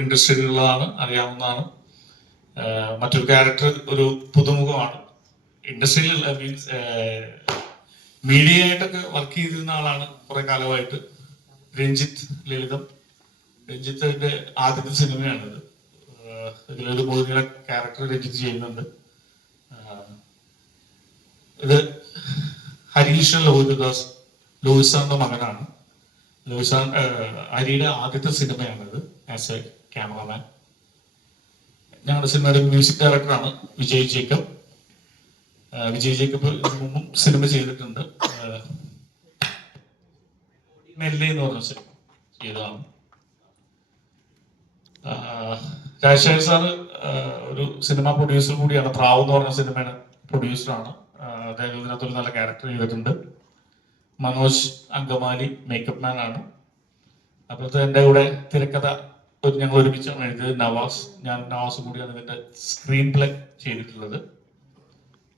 ഇൻഡസ്ട്രിയിലുള്ളതാണ്, അറിയാവുന്നതാണ്. മറ്റൊരു ക്യാരക്ടർ ഒരു പുതുമുഖമാണ്. ഇൻഡസ്ട്രിയിൽ മീൻസ് മീഡിയ ആയിട്ടൊക്കെ വർക്ക് ചെയ്തിരുന്ന ആളാണ് കുറെ കാലമായിട്ട്. രഞ്ജിത്ത് ലളിതം. രഞ്ജിത്തിന്റെ ആദ്യത്തെ സിനിമയാണിത്. ഇതിലൊരു മുഴുവൻ ക്യാരക്ടർ രഞ്ജിത്ത് ചെയ്യുന്നുണ്ട്. ഇത് ഹരീഷ് ലോഹിതദാസ്, ലോഹിസാറിന്റെ മകനാണ്. ലോഹിസാർ ഹരിയുടെ ആദ്യത്തെ സിനിമയാണിത് ആസ് എ ക്യാമറമാൻ. ഞങ്ങളുടെ സിനിമയുടെ മ്യൂസിക് ഡയറക്ടറാണ് വിജയ് ജേക്കബ്. വിജയ് ജേക്കബ് ഇതിനു മുമ്പും സിനിമ ചെയ്തിട്ടുണ്ട്. നെല്ല് എന്ന് പറഞ്ഞ സിനിമ ചെയ്തതാണ്. രാജശേഖർ സാറ് ഒരു സിനിമ പ്രൊഡ്യൂസർ കൂടിയാണ്. പ്രാവ് എന്ന് പറഞ്ഞ സിനിമയുടെ പ്രൊഡ്യൂസറാണ്. അദ്ദേഹം ഇതിനകത്തൊരു നല്ല ക്യാരക്ടർ ചെയ്തിട്ടുണ്ട്. മനോജ് അങ്കമാലി മേക്കപ്പ് മാൻ ആണ്. അപ്പോഴത്തെ എൻ്റെ കൂടെ തിരക്കഥ ഞങ്ങൾ ഒരുമിച്ചാണ് എഴുതിയത്. ഞാൻ നവാസും കൂടിയാണ് ഇതിന്റെ സ്ക്രീൻ പ്ലേ ചെയ്തിട്ടുള്ളത്.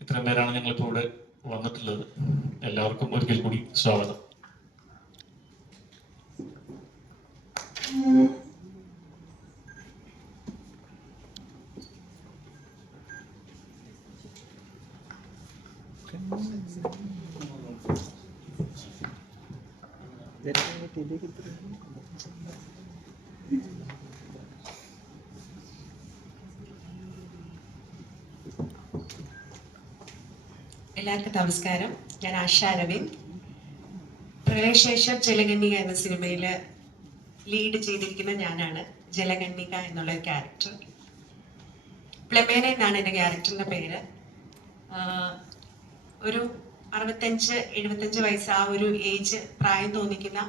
ഇത്രയും പേരാണ് ഞങ്ങളിപ്പോൾ ഇവിടെ വന്നിട്ടുള്ളത്. എല്ലാവർക്കും ഒരിക്കൽ കൂടി സ്വാഗതം. എല്ലാവർക്കും നമസ്കാരം. ഞാൻ ആശ അരവിന്ദ്. പ്രളയശേഷം ജലകന്യക എന്ന സിനിമയിൽ ലീഡ് ചെയ്തിരിക്കുന്ന ഞാനാണ്. ജലകന്യക എന്നുള്ള ക്യാരക്ടർ. പ്ലമേന എന്നാണ് എൻ്റെ ക്യാരക്ടറിൻ്റെ പേര്. ഒരു 65-75 വയസ്സ്, ആ ഒരു ഏജ് പ്രായം തോന്നിക്കുന്ന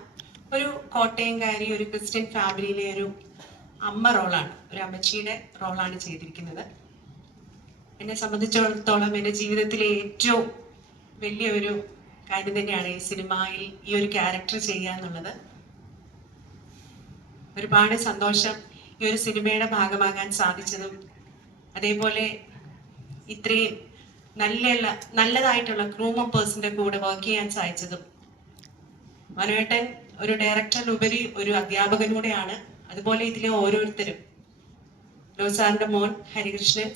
ഒരു കോട്ടയംകാരി, ഒരു ക്രിസ്ത്യൻ ഫാമിലിയിലെ ഒരു അമ്മ റോളാണ്, ഒരു അമ്മച്ചിയുടെ റോളാണ് ചെയ്തിരിക്കുന്നത്. എന്നെ സംബന്ധിച്ചിടത്തോളം എൻ്റെ ജീവിതത്തിലെ ഏറ്റവും വലിയ ഒരു കാര്യം തന്നെയാണ് ഈ സിനിമയിൽ ഈ ഒരു ക്യാരക്ടർ ചെയ്യുക എന്നുള്ളത്. ഒരുപാട് സന്തോഷം ഈ ഒരു സിനിമയുടെ ഭാഗമാകാൻ സാധിച്ചതും, അതേപോലെ ഇത്രയും നല്ലതായിട്ടുള്ള ക്രൂ മെമ്പേഴ്സിന്റെ കൂടെ വർക്ക് ചെയ്യാൻ സാധിച്ചതും. മനോഹരൻ ഒരു ഡയറക്ടറിനുപരി ഒരു അധ്യാപകൻ കൂടെയാണ്. അതുപോലെ ഇതിലെ ഓരോരുത്തരും, ലോസാറിന്റെ മോൻ ഹരികൃഷ്ണൻ,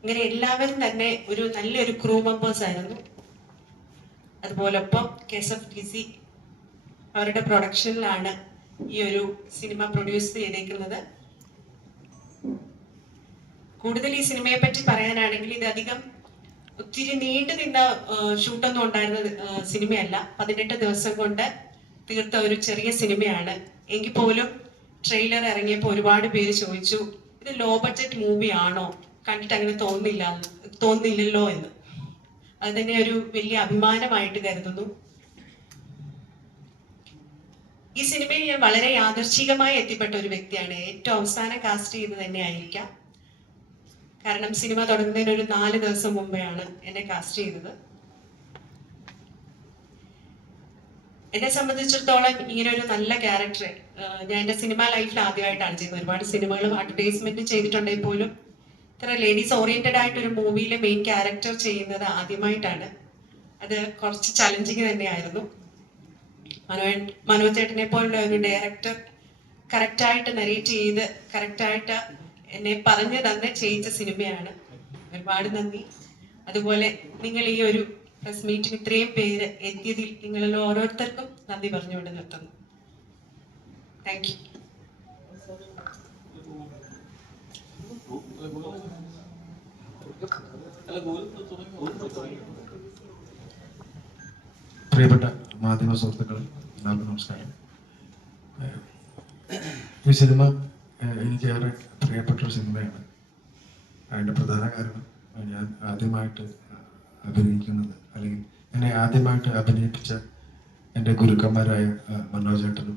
ഇങ്ങനെ എല്ലാവരും തന്നെ ഒരു നല്ലൊരു ക്രൂ മെമ്പേഴ്സ് ആയിരുന്നു. അതുപോലെ ഒപ്പം KSFDC അവരുടെ പ്രൊഡക്ഷനിലാണ് ഈ ഒരു സിനിമ പ്രൊഡ്യൂസ് ചെയ്തേക്കുന്നത്. കൂടുതൽ ഈ സിനിമയെ പറ്റി പറയാനാണെങ്കിൽ, ഇത് അധികം ഒത്തിരി നീണ്ടു നിന്ന ഷൂട്ടൊന്നും ഉണ്ടായിരുന്ന സിനിമയല്ല. 18 ദിവസം കൊണ്ട് തീർത്ത ഒരു ചെറിയ സിനിമയാണ്. എങ്കിൽ പോലും ട്രെയിലർ ഇറങ്ങിയപ്പോൾ ഒരുപാട് പേര് ചോദിച്ചു, ഇത് ലോ ബഡ്ജറ്റ് മൂവി ആണോ, കണ്ടിട്ട് അങ്ങനെ തോന്നില്ലല്ലോ എന്ന്. അത് തന്നെ ഒരു വലിയ അഭിമാനമായിട്ട് കരുതുന്നു. ഈ സിനിമയിൽ ഞാൻ വളരെ യാദൃച്ഛികമായി എത്തിപ്പെട്ട ഒരു വ്യക്തിയാണ്. ഏറ്റവും അവസാനം കാസ്റ്റ് ചെയ്ത് തന്നെ ആയിരിക്കാം. കാരണം സിനിമ തുടങ്ങുന്നതിന് ഒരു 4 ദിവസം മുമ്പെയാണ് എന്നെ കാസ്റ്റ് ചെയ്തത്. എന്നെ സംബന്ധിച്ചിടത്തോളം ഇങ്ങനെ ഒരു നല്ല ക്യാരക്ടർ ഞാൻ എൻ്റെ സിനിമ ലൈഫിൽ ആദ്യമായിട്ടാണ് ചെയ്യുന്നത്. ഒരുപാട് സിനിമകളും അഡ്വർടൈസ്മെന്റ് ചെയ്തിട്ടുണ്ടെങ്കിൽ പോലും ഇത്ര ലേഡീസ് ഓറിയന്റഡ് ആയിട്ട് ഒരു മൂവിയിലെ മെയിൻ ക്യാരക്ടർ ചെയ്യുന്നത് ആദ്യമായിട്ടാണ്. അത് കുറച്ച് ചലഞ്ചിങ് തന്നെയായിരുന്നു. മനോജ് ചേട്ടനെ പോലുള്ള ഒരു ഡയറക്ടർ കറക്റ്റായിട്ട് നരേറ്റ് ചെയ്ത് കറക്റ്റായിട്ട് എന്നെ പറഞ്ഞു തന്നെ ചെയ്യിച്ച സിനിമയാണ്. ഒരുപാട് നന്ദി. അതുപോലെ നിങ്ങൾ ഈ ഒരു പ്രസ് മീറ്റിന് ഇത്രയും പേര് എത്തിയതിൽ നിങ്ങളിൽ ഓരോരുത്തർക്കും നന്ദി പറഞ്ഞുകൊണ്ട് നിർത്തുന്നു. Thank you. പ്രിയപ്പെട്ട മാധ്യമ സുഹൃത്തുക്കളെ, എല്ലാവർക്കും നമസ്കാരം. ഈ സിനിമ എനിക്കേറെ പ്രിയപ്പെട്ടൊരു സിനിമയാണ്. അതിൻ്റെ പ്രധാന കാരണം, ഞാൻ ആദ്യമായിട്ട് അഭിനയിക്കുന്നത്, അല്ലെങ്കിൽ എന്നെ ആദ്യമായിട്ട് അഭിനയിപ്പിച്ച എൻ്റെ ഗുരുക്കന്മാരായ മനോജേട്ടനും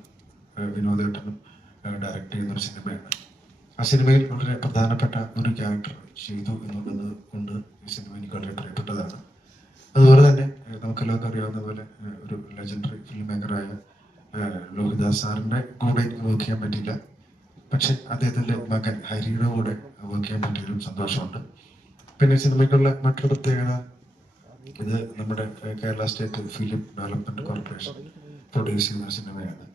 വിനോദേട്ടനും ഡയറക്റ്റ് ചെയ്യുന്നൊരു സിനിമയാണ്. ആ സിനിമയിൽ വളരെ പ്രധാനപ്പെട്ട ഒരു ക്യാരക്ടർ ചെയ്തു എന്നുള്ളത് കൊണ്ട് ഈ സിനിമ എനിക്ക് വളരെ പ്രിയപ്പെട്ടതാണ്. അതുപോലെ തന്നെ നമുക്കെല്ലാവർക്കും അറിയാവുന്ന പോലെ ഒരു ലെജൻഡറി ഫിലിം മേക്കറായ ലോഹിതദാസ് സാറിൻ്റെ കൂടെ എനിക്ക് വർക്ക് ചെയ്യാൻ പറ്റിയില്ല. പക്ഷെ അദ്ദേഹത്തിൻ്റെ മകൻ ഹരിയുടെ കൂടെ വർക്ക് ചെയ്യാൻ പറ്റിയതിലും സന്തോഷമുണ്ട്. പിന്നെ സിനിമയ്ക്കുള്ള മറ്റൊരു പ്രത്യേകത, ഇത് നമ്മുടെ Kerala state film development corporation produce ചെയ്യുന്ന സിനിമയാണ്.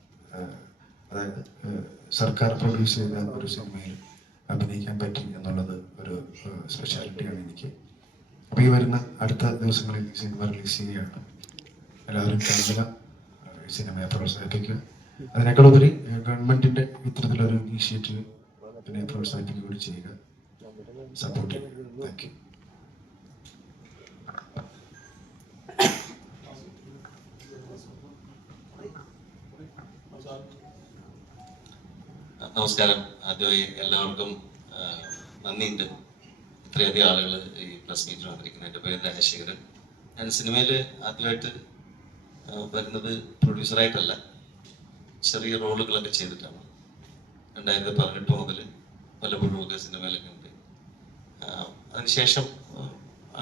അതായത് സർക്കാർ പ്രൊഡ്യൂസ് ചെയ്ത ഒരു സിനിമയിൽ അഭിനയിക്കാൻ പറ്റി എന്നുള്ളത് ഒരു സ്പെഷ്യാലിറ്റിയാണ് എനിക്ക്. അപ്പോൾ ഈ വരുന്ന അടുത്ത ദിവസങ്ങളിൽ ഈ സിനിമ റിലീസ് ചെയ്യുകയാണ്. എല്ലാവരും കാണുക, സിനിമയെ പ്രോത്സാഹിപ്പിക്കുക. അതിനേക്കാളുപരി ഗവൺമെന്റിന്റെ ഇത്തരത്തിലൊരു ഇനീഷ്യേറ്റീവ് ഇതിനെ പ്രോത്സാഹിപ്പിക്കുക കൂടി ചെയ്യുക, സപ്പോർട്ട് ചെയ്യുക. Thank you. നമസ്കാരം. ആദ്യമായി എല്ലാവർക്കും നന്ദിയുണ്ട്, ഇത്രയധികം ആളുകൾ ഈ പ്രസ് മീറ്റിൽ വന്നിരിക്കുന്നത്. എൻ്റെ പേര് രാജശേഖരൻ. ഞാൻ സിനിമയിൽ ആദ്യമായിട്ട് വരുന്നത് പ്രൊഡ്യൂസറായിട്ടല്ല, ചെറിയ റോളുകളൊക്കെ ചെയ്തിട്ടാണ്. 2018 മുതൽ പലപ്പോഴുമൊക്കെ സിനിമയിലൊക്കെ ഉണ്ട്. അതിനുശേഷം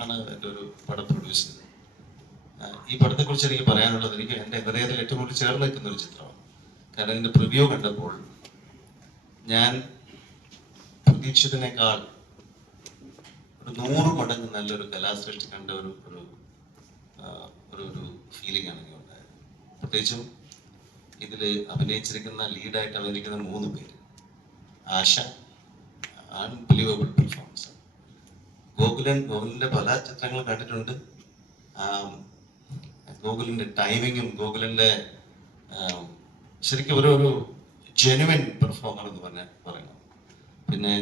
ആണ് എൻ്റെ ഒരു പടം പ്രൊഡ്യൂസ് ചെയ്തത്. ഈ പടത്തെക്കുറിച്ച് എനിക്ക് പറയാനുള്ളത്, എനിക്ക് എൻ്റെ ഹൃദയത്തിൽ ഏറ്റവും കൂടുതൽ ചേർന്ന് നിൽക്കുന്ന ഒരു ചിത്രമാണ്. കാരണം ഇതിൻ്റെ പ്രിവ്യൂ കണ്ടപ്പോൾ ഞാൻ പ്രതീക്ഷിച്ചതിനേക്കാൾ ഒരു 100 മടങ്ങ് നല്ലൊരു കലാസൃഷ്ടി കണ്ട ഒരു ഫീലിംഗ് ആണ് എനിക്ക് ഉണ്ടായത്. പ്രത്യേകിച്ചും ഇതിൽ അഭിനയിച്ചിരിക്കുന്ന ലീഡായിട്ട് അഭിനയിക്കുന്ന 3 പേര്. ആശ, അൺബിലീവബിൾ പെർഫോമൻസ്. ഗോകുലിന്റെ പല ചിത്രങ്ങളും കണ്ടിട്ടുണ്ട്. ഗോകുലിന്റെ ടൈമിങ്ങും ഗോകുലിന്റെ ശരിക്കും ഒരു ജെനുവിൻ പെർഫോമർ എന്ന് പറയണം. പിന്നെ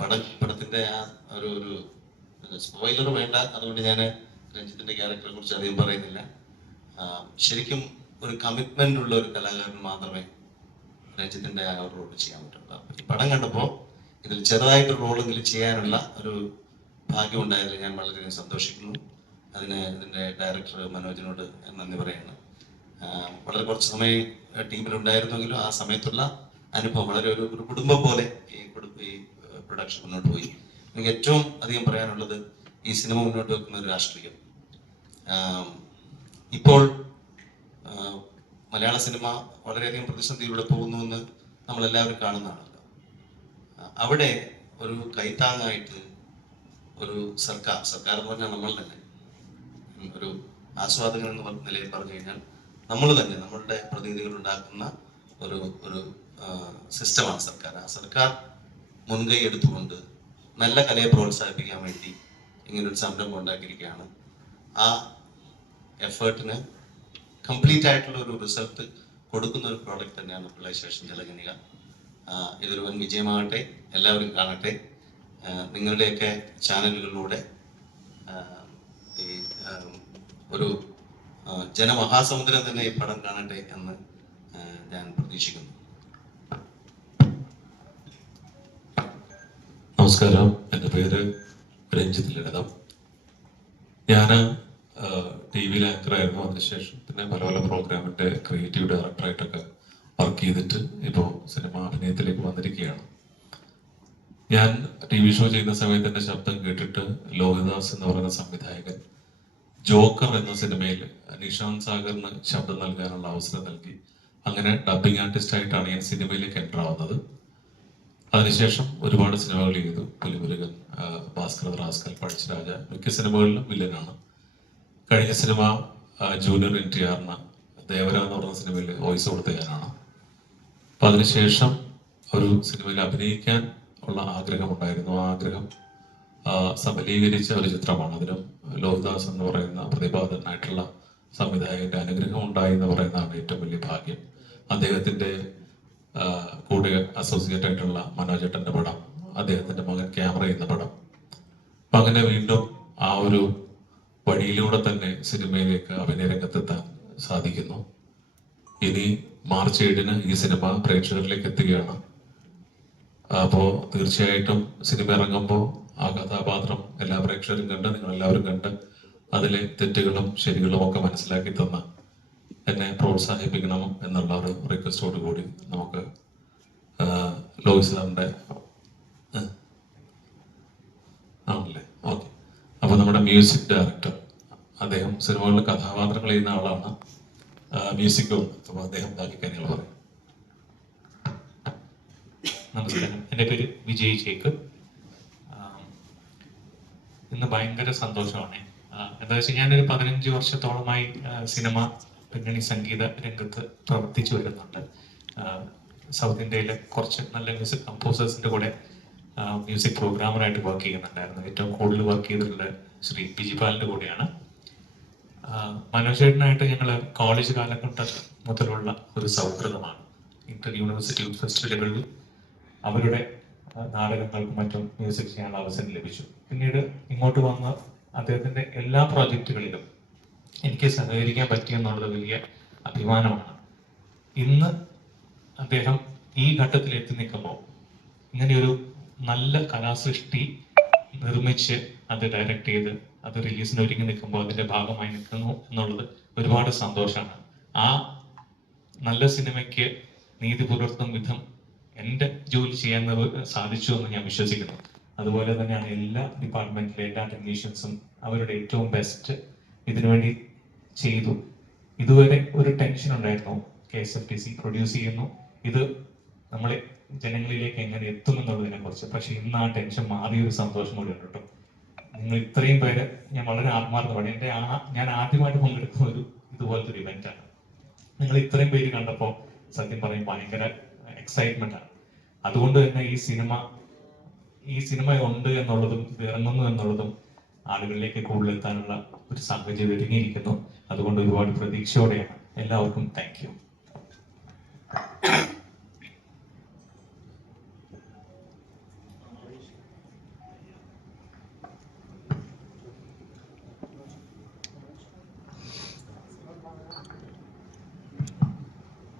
പടത്തിന്റെ ആ ഒരു സ്പോയിലർ വേണ്ട, അതുകൊണ്ട് ഞാൻ രഞ്ജിത്തിന്റെ ക്യാരക്ടറെ കുറിച്ച് അധികം പറയുന്നില്ല. ശരിക്കും ഒരു കമ്മിറ്റ്മെന്റ് ഉള്ള ഒരു കലാകാരൻ മാത്രമേ രഞ്ജിത്തിന്റെ ആ ഒരു റോൾ ചെയ്യാൻ പറ്റുള്ളൂ. ഈ പടം കണ്ടപ്പോൾ ഇതിൽ ചെറുതായിട്ടൊരു റോളെങ്കിലും ചെയ്യാനുള്ള ഒരു ഭാഗ്യം ഉണ്ടായതിൽ ഞാൻ വളരെയധികം സന്തോഷിക്കുന്നു. അതിന് ഇതിന്റെ ഡയറക്ടർ മനോജിനോട് നന്ദി പറയുന്നു. വളരെ കുറച്ച് സമയം ടീമിലുണ്ടായിരുന്നെങ്കിലും ആ സമയത്തുള്ള അനുഭവം വളരെ ഒരു കുടുംബം പോലെ ഈ പ്രൊഡക്ഷൻ മുന്നോട്ട് പോയി. എനിക്ക് ഏറ്റവും അധികം പറയാനുള്ളത്, ഈ സിനിമ മുന്നോട്ട് വെക്കുന്ന ഒരു രാഷ്ട്രീയം. ഇപ്പോൾ മലയാള സിനിമ വളരെയധികം പ്രതിസന്ധിയിലൂടെ പോകുന്നുവെന്ന് നമ്മളെല്ലാവരും കാണുന്നതാണല്ലോ. അവിടെ ഒരു കൈത്താങ്ങായിട്ട് ഒരു സർക്കാർ എന്ന് പറഞ്ഞാൽ നമ്മൾ തന്നെ ഒരു ആസ്വാദകൻ എന്ന് പറഞ്ഞ നിലയിൽ പറഞ്ഞു കഴിഞ്ഞാൽ നമ്മൾ തന്നെ നമ്മളുടെ പ്രതിനിധികൾ ഉണ്ടാക്കുന്ന ഒരു സിസ്റ്റമാണ് സർക്കാർ. ആ സർക്കാർ മുൻകൈ എടുത്തുകൊണ്ട് നല്ല കലയെ പ്രോത്സാഹിപ്പിക്കാൻ വേണ്ടി ഇങ്ങനൊരു സംരംഭം ഉണ്ടാക്കിയിരിക്കുകയാണ്. ആ എഫേർട്ടിന് കംപ്ലീറ്റ് ആയിട്ടുള്ള ഒരു റിസൾട്ട് കൊടുക്കുന്ന ഒരു പ്രോഡക്റ്റ് തന്നെയാണ് പിള്ളേർ സ്റ്റേഷൻ ജലഗനിക. ഇതൊരു വൻ വിജയമാകട്ടെ, എല്ലാവരും കാണട്ടെ. നിങ്ങളുടെയൊക്കെ ചാനലുകളിലൂടെ ഈ ഒരു ജനമഹാസമുദ്രം തന്നെ ഈ പടം കാണട്ടെ എന്ന് ഞാൻ പ്രതീക്ഷിക്കുന്നു. നമസ്കാരം, എൻ്റെ പേര് രഞ്ജിത്ത് ലളിതം. ഞാൻ TV ആങ്കറായിരുന്നു. അതിനുശേഷം പിന്നെ പല പല പ്രോഗ്രാമിൻ്റെ ക്രിയേറ്റീവ് ഡയറക്ടറായിട്ടൊക്കെ വർക്ക് ചെയ്തിട്ട് ഇപ്പോൾ സിനിമ അഭിനയത്തിലേക്ക് വന്നിരിക്കുകയാണ്. ഞാൻ TV ഷോ ചെയ്യുന്ന സമയത്ത് എൻ്റെ ശബ്ദം കേട്ടിട്ട് ലോഹിദാസ് എന്ന് പറയുന്ന സംവിധായകൻ ജോക്കർ എന്ന സിനിമയിൽ നിഷാന്ത് സാഗറിന് ശബ്ദം നൽകാനുള്ള അവസരം നൽകി. അങ്ങനെ ഡബിങ് ആർട്ടിസ്റ്റായിട്ടാണ് ഞാൻ സിനിമയിലേക്ക് എൻ്റർ ആവുന്നത്. അതിനുശേഷം ഒരുപാട് സിനിമകൾ ചെയ്തു. പുലിമുരുകൻ, ഭാസ്കർ റാസ്കൽ, പഴശ്ശിരാജ, മിക്ക സിനിമകളിലും വില്ലനാണ്. കഴിഞ്ഞ സിനിമ ജൂനിയർ NTRന് ദേവര എന്ന് പറഞ്ഞ സിനിമയിൽ വോയിസ് കൊടുത്ത ഞാനാണ്. അപ്പം അതിനുശേഷം ഒരു സിനിമയിൽ അഭിനയിക്കാൻ ഉള്ള ആഗ്രഹമുണ്ടായിരുന്നു. ആ ആഗ്രഹം സഫലീകരിച്ച ഒരു ചിത്രമാണ്. അതിനും ലോഹിദാസ് എന്ന് പറയുന്ന പ്രതിഭാതനായിട്ടുള്ള സംവിധായകന്റെ അനുഗ്രഹം ഉണ്ടായി എന്ന് പറയുന്നതാണ് ഏറ്റവും വലിയ ഭാഗ്യം. അദ്ദേഹത്തിന്റെ കൂടെ അസോസിയേറ്റ് ആയിട്ടുള്ള മനോജേട്ടന്റെ പടം, അദ്ദേഹത്തിന്റെ മകൻ ക്യാമറ ചെയ്യുന്ന പടം. അപ്പൊ അങ്ങനെ വീണ്ടും ആ ഒരു വഴിയിലൂടെ തന്നെ സിനിമയിലേക്ക് അഭിനയ രംഗത്തെത്താൻ സാധിക്കുന്നു. ഇനി March 7 ഈ സിനിമ പ്രേക്ഷകരിലേക്ക് എത്തുകയാണ്. അപ്പോൾ തീർച്ചയായിട്ടും സിനിമ ഇറങ്ങുമ്പോൾ ആ കഥാപാത്രം എല്ലാ പ്രേക്ഷകരും കണ്ട്, നിങ്ങളെല്ലാവരും കണ്ട് അതിലെ തെറ്റുകളും ശരികളും ഒക്കെ മനസ്സിലാക്കി തന്ന് എന്നെ പ്രോത്സാഹിപ്പിക്കണം എന്നുള്ള ഒരു റിക്വസ്റ്റോട് കൂടി നമുക്ക് ലോഹിത് സാറിൻ്റെ ആണല്ലേ, ഓക്കെ. അപ്പോൾ നമ്മുടെ മ്യൂസിക് ഡയറക്ടർ, അദ്ദേഹം സിനിമകളിൽ കഥാപാത്രങ്ങൾ ചെയ്യുന്ന ആളാണ്. മ്യൂസിക്കും, അപ്പോൾ അദ്ദേഹം ബാക്കി കാര്യങ്ങൾ പറയും. നമസ്കാരം, എൻ്റെ പേര് വിജയ് ജേക്കബ്. ഇന്ന് ഭയങ്കര സന്തോഷമാണ്. എന്താ വെച്ചാൽ ഞാനൊരു 15 വർഷത്തോളമായി സിനിമ, പിന്നണി സംഗീത രംഗത്ത് പ്രവർത്തിച്ചു വരുന്നുണ്ട്. സൗത്ത് ഇന്ത്യയിലെ കുറച്ച് നല്ല മ്യൂസിക് കമ്പോസേഴ്സിൻ്റെ കൂടെ മ്യൂസിക് പ്രോഗ്രാമറായിട്ട് വർക്ക് ചെയ്യുന്നുണ്ടായിരുന്നു. ഏറ്റവും കൂടുതൽ വർക്ക് ചെയ്തിട്ടുള്ളത് ശ്രീ ബിജിപാലിൻ്റെ കൂടെയാണ്. മനോജ് ചേട്ടനായിട്ട് ഞങ്ങൾ കോളേജ് കാലഘട്ടം മുതലുള്ള ഒരു സൗഹൃദമാണ്. ഇന്റർ യൂണിവേഴ്സിറ്റി ഫെസ്റ്റിവലുകളിൽ അവരുടെ നാടകങ്ങൾക്കും മറ്റും മ്യൂസിക് ചെയ്യാനുള്ള അവസരം ലഭിച്ചു. പിന്നീട് ഇങ്ങോട്ട് വന്ന അദ്ദേഹത്തിൻ്റെ എല്ലാ പ്രോജക്റ്റുകളിലും എനിക്ക് സഹകരിക്കാൻ പറ്റിയെന്നുള്ളത് വലിയ അഭിമാനമാണ്. ഇന്ന് അദ്ദേഹം ഈ ഘട്ടത്തിൽ എത്തി നിൽക്കുമ്പോൾ ഇങ്ങനെയൊരു നല്ല കലാസൃഷ്ടി നിർമ്മിച്ച് അത് ഡയറക്റ്റ് ചെയ്ത് അത് റിലീസിന് ഒരുങ്ങി നിൽക്കുമ്പോൾ അതിൻ്റെ ഭാഗമായി നിൽക്കുന്നു എന്നുള്ളത് ഒരുപാട് സന്തോഷമാണ്. ആ നല്ല സിനിമയ്ക്ക് നീതി പുലർത്തും വിധം എൻ്റെ ജോലി ചെയ്യാൻ സാധിച്ചു എന്ന് ഞാൻ വിശ്വസിക്കുന്നു. അതുപോലെ തന്നെയാണ് എല്ലാ ഡിപ്പാർട്ട്മെന്റിലെ എല്ലാ ടെക്നീഷ്യൻസും അവരുടെ ഏറ്റവും ബെസ്റ്റ് ഇതിനുവേണ്ടി ചെയ്തു. ഇതുവരെ ഒരു ടെൻഷൻ ഉണ്ടായിരുന്നു, KSFTC പ്രൊഡ്യൂസ് ചെയ്യുന്നു, ഇത് നമ്മളെ ജനങ്ങളിലേക്ക് എങ്ങനെ എത്തുമെന്നുള്ളതിനെ കുറിച്ച്. പക്ഷെ ഇന്ന് ആ ടെൻഷൻ മാറിയൊരു സന്തോഷം കൂടി ഉണ്ട് കേട്ടോ. നിങ്ങൾ ഇത്രയും പേര്, ഞാൻ വളരെ ആത്മാർത്ഥമാണ്. ഞാൻ ആദ്യമായിട്ട് പങ്കെടുക്കുന്ന ഒരു ഇതുപോലത്തെ ഒരു ഇവന്റാണ്. നിങ്ങൾ ഇത്രയും പേര് കണ്ടപ്പോൾ സത്യം പറയും ഭയങ്കര എക്സൈറ്റ്മെന്റ് ആണ്. അതുകൊണ്ട് തന്നെ ഈ സിനിമ ഉണ്ട് എന്നുള്ളതും ഇത് ഇറങ്ങുന്നു എന്നുള്ളതും ആളുകളിലേക്ക് കൂടുതൽ എത്താനുള്ള ഒരു സാഹചര്യം ഒരുങ്ങിയിരിക്കുന്നു. അതുകൊണ്ട് ഒരുപാട് പ്രതീക്ഷയോടെയാണ്. എല്ലാവർക്കും താങ്ക് യു.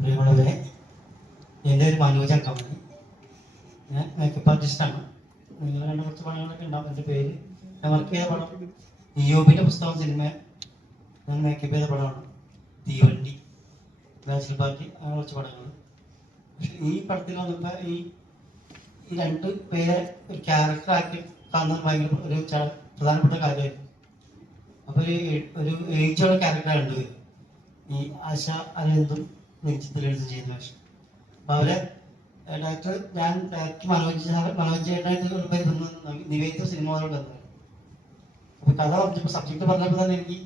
പ്രിയമുള്ളവരെ, എൻ്റെ ഒരു മനോജ് അങ്കമാലി. ഞാൻ മേക്കപ്പ് ആർട്ടിസ്റ്റാണ്. നിങ്ങൾ കണ്ട കുറച്ച് പടങ്ങളൊക്കെ ഉണ്ടാവും. എൻ്റെ പേര്, ഞാൻ വർക്ക് ചെയ്ത പടം ഇയോബിൻ്റെ പുസ്തകം സിനിമ ഞാൻ മേക്കപ്പ് ചെയ്ത പടമാണ്. തീവണ്ടി, ബാച്ചിലർ പാർട്ടി, അങ്ങനെ കുറച്ച് പടങ്ങൾ. പക്ഷെ ഈ പടത്തിൽ വന്നപ്പോൾ ഈ രണ്ട് പേരെ ഒരു ക്യാരക്ടറാക്കി കാണുന്നത് ഭയങ്കര ഒരു പ്രധാനപ്പെട്ട കാര്യമായിരുന്നു. അപ്പോൾ ഒരു ഏജുള്ള ക്യാരക്ടറാണ് രണ്ടുപേരും, ഈ ആശ അരവിന്ദും നെഞ്ചിത്തിലെഴുതും ചെയ്യുന്ന വേഷം. അപ്പോൾ അവരെ ഞാൻ ഡയറക്ടർ മനോജ് ചേട്ടനായിട്ട് നിവേദിത സിനിമകളോട് ബന്ധമാണ്. അപ്പോൾ കഥ പറഞ്ഞപ്പോൾ സബ്ജക്ട് പറഞ്ഞപ്പോൾ തന്നെ എനിക്ക്